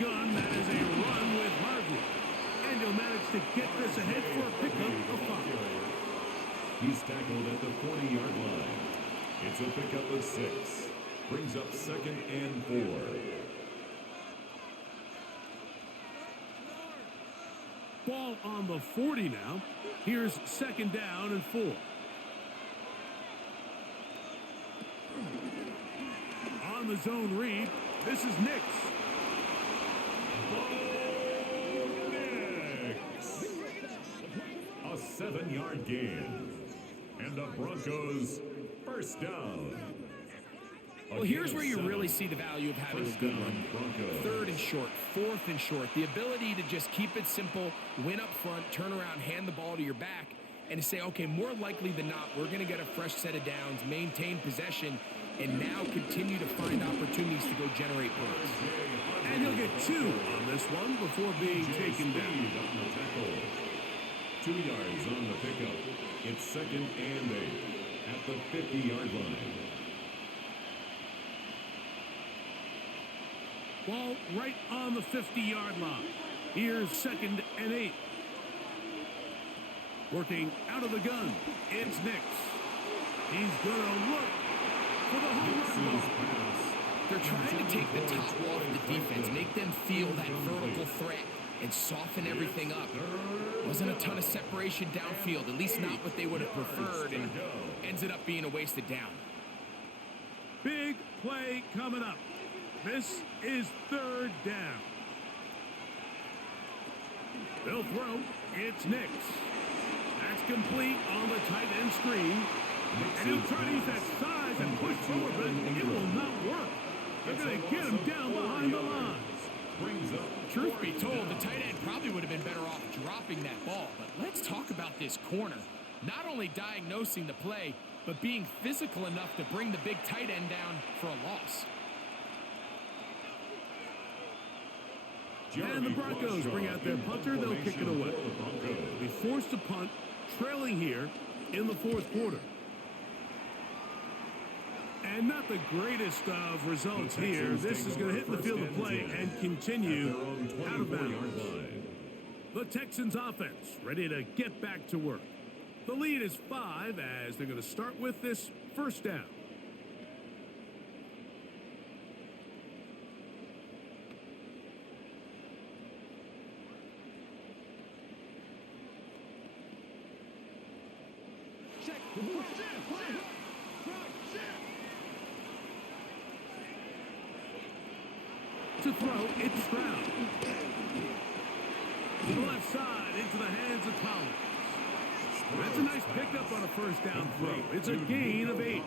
Gun, that is a run with Harvey. And he'll manage to get this ahead for a pickup of 5. He's tackled at the 40-yard line. It's a pickup of 6. Brings up 2nd and 4. Ball on the 40 now. Here's 2nd down and 4. On the zone read, this is Nix. A 7-yard gain. And the Broncos 1st down. Well, here's where you really see the value of having a good run. 3rd and short, 4th and short. The ability to just keep it simple, win up front, turn around, hand the ball to your back, and to say, okay, more likely than not, we're going to get a fresh set of downs, maintain possession, and now continue to find opportunities to go generate points. And he'll get 2 on this one before being taken down. 2 yards on the pickup. It's 2nd and 8 at the 50-yard line. Ball right on the 50-yard line. Here's 2nd and 8. Working out of the gun. It's Nix. He's going to look for the home run ball. They're trying to take the top off the defense, make them feel that vertical threat, and soften everything up. Wasn't a ton of separation downfield, at least not what they would have preferred, and ended up being a wasted down. Big play coming up. This is 3rd down. They'll throw. It's Nix. That's complete on the tight end screen. And he'll try to use that size and push forward, but it will not work. They're going to get him down behind the lines. Truth be told, the tight end probably would have been better off dropping that ball. But let's talk about this corner. Not only diagnosing the play, but being physical enough to bring the big tight end down for a loss. And the Broncos bring out their punter. They'll kick it away. They'll be forced to punt, trailing here in the 4th quarter. And not the greatest of results here. This is going to hit the field of play and continue out of bounds. The Texans offense ready to get back to work. The lead is 5 as they're going to start with this 1st down. To throw, it's Stroud. To the left side, into the hands of Collins. That's a nice pickup on a 1st down throw. It's a gain of 8.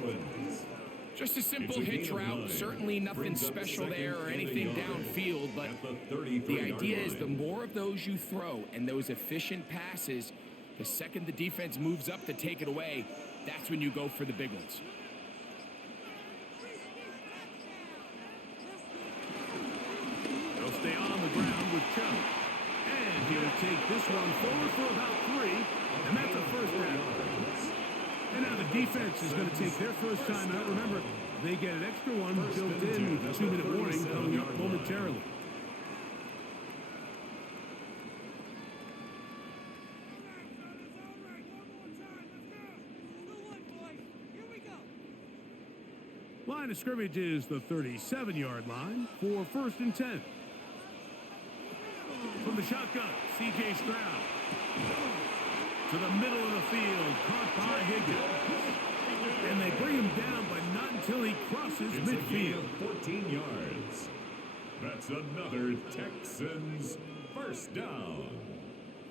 Just a simple hitch route. Certainly nothing special there or anything downfield, but the idea is the more of those you throw and those efficient passes, the second the defense moves up to take it away, that's when you go for the big ones. They'll stay on the ground with Chubb. And he'll take this one forward for about 3, and that's a 1st down. And now the defense is going to take their first time out. Remember, they get an extra one built in with a 2-minute warning coming up momentarily. Line of scrimmage is the 37-yard line for 1st and 10. From the shotgun, C.J. Stroud. To the middle of the field, caught by Higgins. And they bring him down, but not until he crosses midfield. 14 yards. That's another Texans 1st down.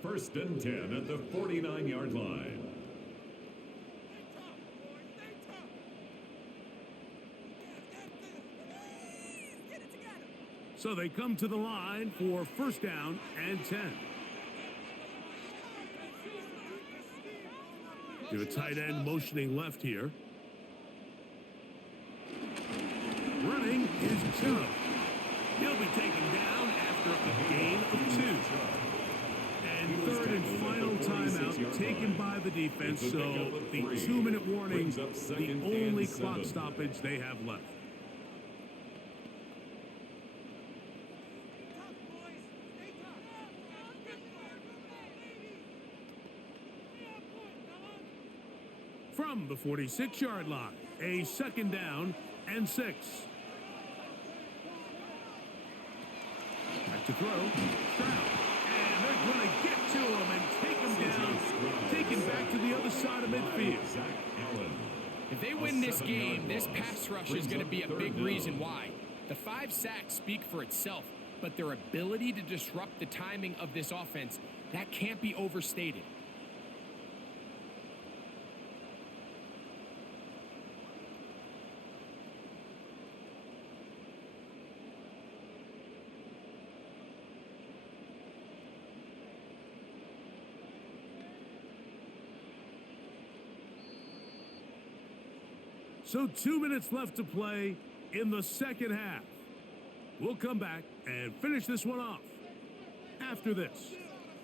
1st and 10 at the 49-yard line. So they come to the line for 1st down and 10. To a tight end motioning left here. Running is Chubb. He'll be taken down after a gain of 2. And 3rd and final timeout taken by the defense. So the 2-minute warning, the only clock stoppage they have left. From the 46-yard line, a 2nd down and 6. Back to throw, Stroud. And they're going to get to him and take him down, taken back to the other side of midfield. If they win this game, this pass rush is going to be a big reason why. The 5 sacks speak for itself, but their ability to disrupt the timing of this offense, that can't be overstated. So 2 minutes left to play in the 2nd half. We'll come back and finish this one off. After this,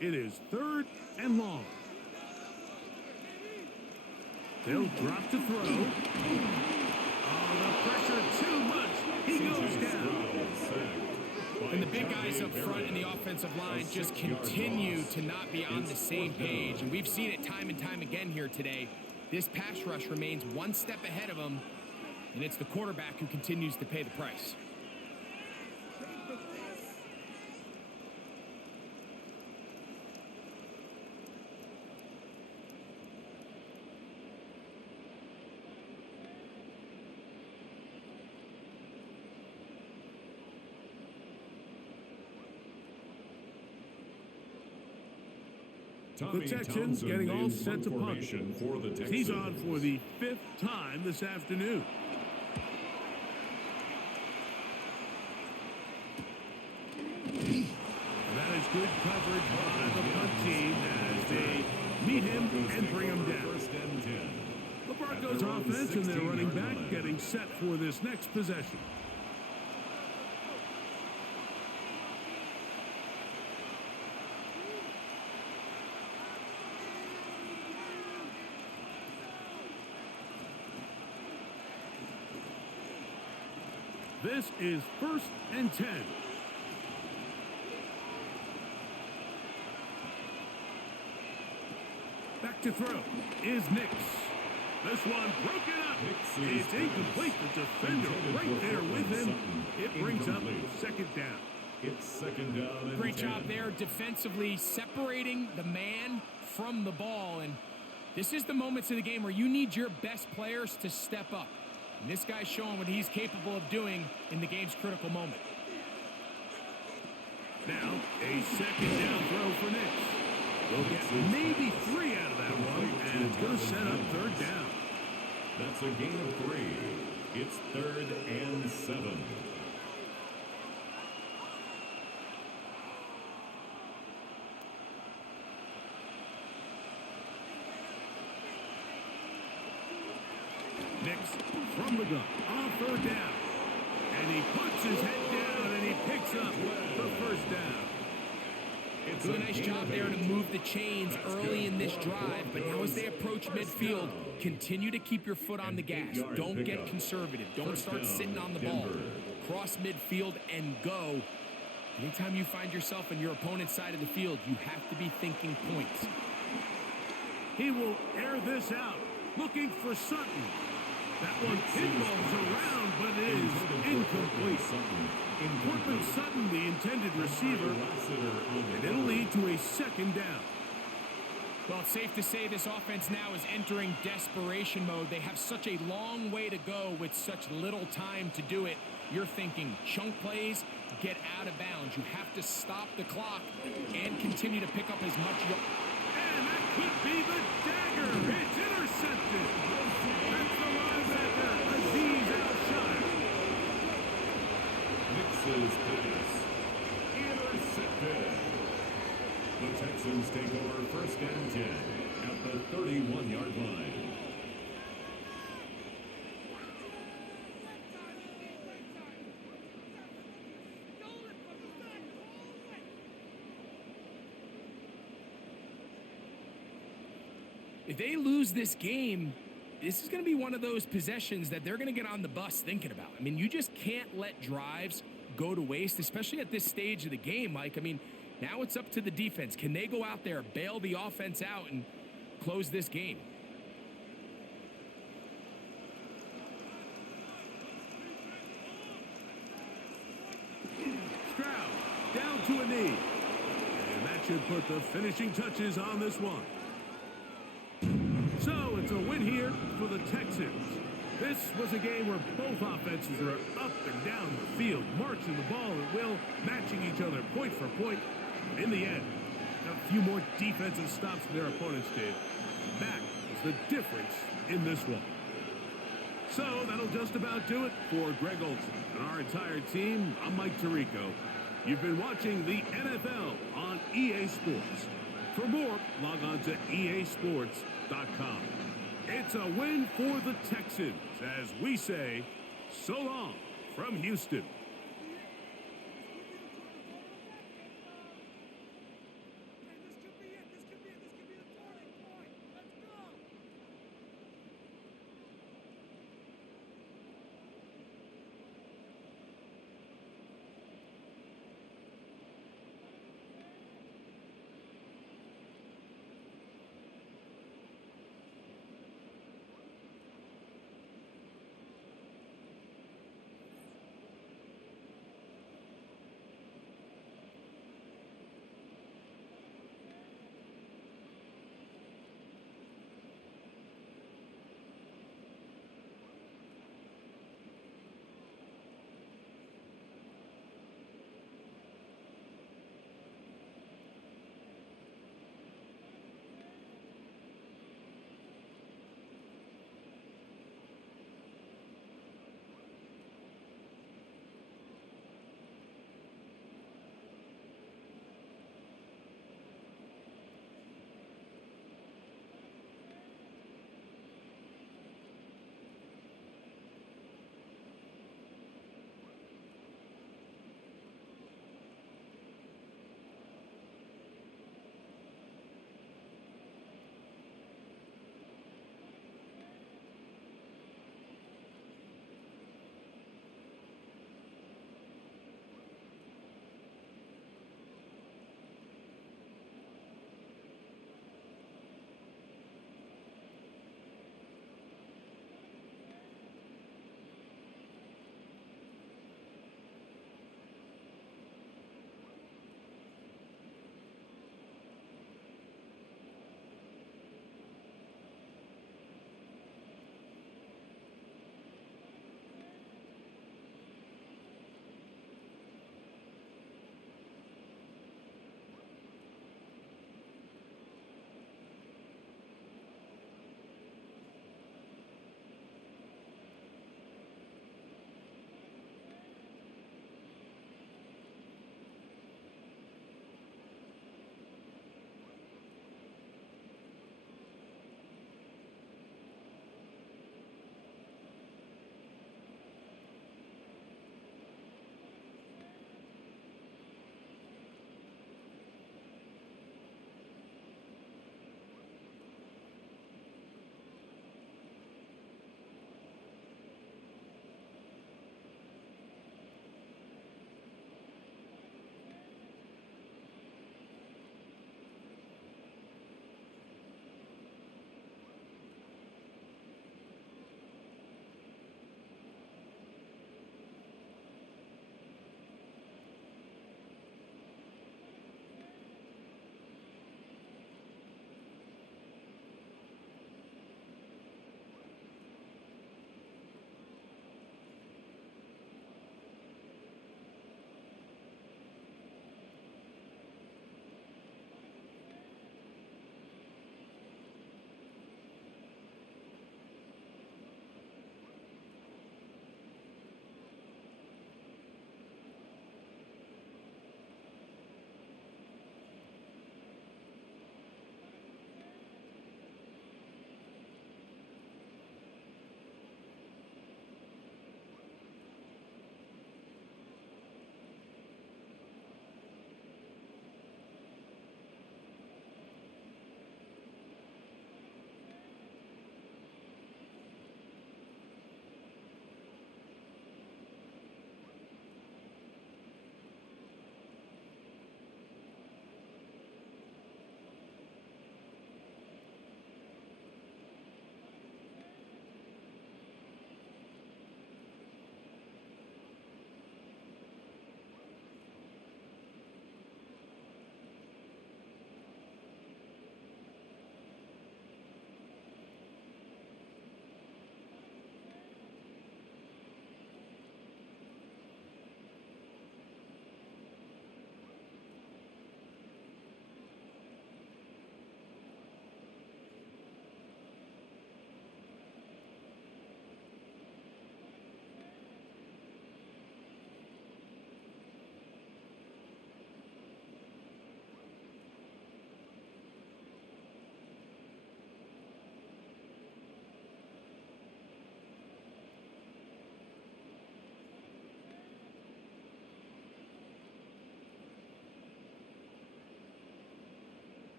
it is 3rd and long. They'll drop to throw. Oh, the pressure too much. He goes down. And the big guys up front in the offensive line just continue to not be on the same page. And we've seen it time and time again here today. This pass rush remains one step ahead of them, and it's the quarterback who continues to pay the price. The Texans getting all set to punt. He's on for the 5th time this afternoon. That is good coverage by the punt team as they meet him and bring him down. The Broncos offense and their running back getting set for this next possession. This is 1st and 10. Back to throw is Nix. This one broken up. It's incomplete. The defender right there with him. It brings up 2nd down. It's 2nd down and Great 10. job there defensively separating the man from the ball. And this is the moments of the game where you need your best players to step up. And this guy's showing what he's capable of doing in the game's critical moment. Now, a 2nd down throw for Nix. They'll get maybe 3 out of that one, and it's going to set up 3rd down. That's a gain of 3. It's 3rd and 7. Nix from the gun on 3rd down. And he puts his head down and he picks up the 1st down. Do a nice job there to move the chains early in this drive, but now as they approach midfield, continue to keep your foot on the gas. Don't get conservative. Don't start sitting on the ball. Cross midfield and go. Anytime you find yourself on your opponent's side of the field, you have to be thinking points. He will air this out, looking for Sutton. That one pinballs around, but it is incomplete. Cortland Sutton, the intended receiver, and it'll lead to a 2nd down. Well, it's safe to say this offense now is entering desperation mode. They have such a long way to go with such little time to do it. You're thinking chunk plays, get out of bounds. You have to stop the clock and continue to pick up as much. And that could be the dagger. It's intercepted. That's the linebacker, Aziz Al-Shire. Nix's pass intercepted. The Texans take over 1st and 10 at the 31-yard line. If they lose this game, this is going to be one of those possessions that they're going to get on the bus thinking about. I mean, you just can't let drives go to waste, especially at this stage of the game, Mike. I mean, now it's up to the defense. Can they go out there, bail the offense out, and close this game? Stroud down to a knee. And that should put the finishing touches on this one. So it's a win here for the Texans. This was a game where both offenses were up and down the field, marching the ball at will, matching each other point for point. In the end, a few more defensive stops than their opponents did. That was the difference in this one. So that'll just about do it for Greg Olson and our entire team. I'm Mike Tirico. You've been watching the NFL on EA Sports. For more, log on to easports.com. It's a win for the Texans, as we say, so long from Houston.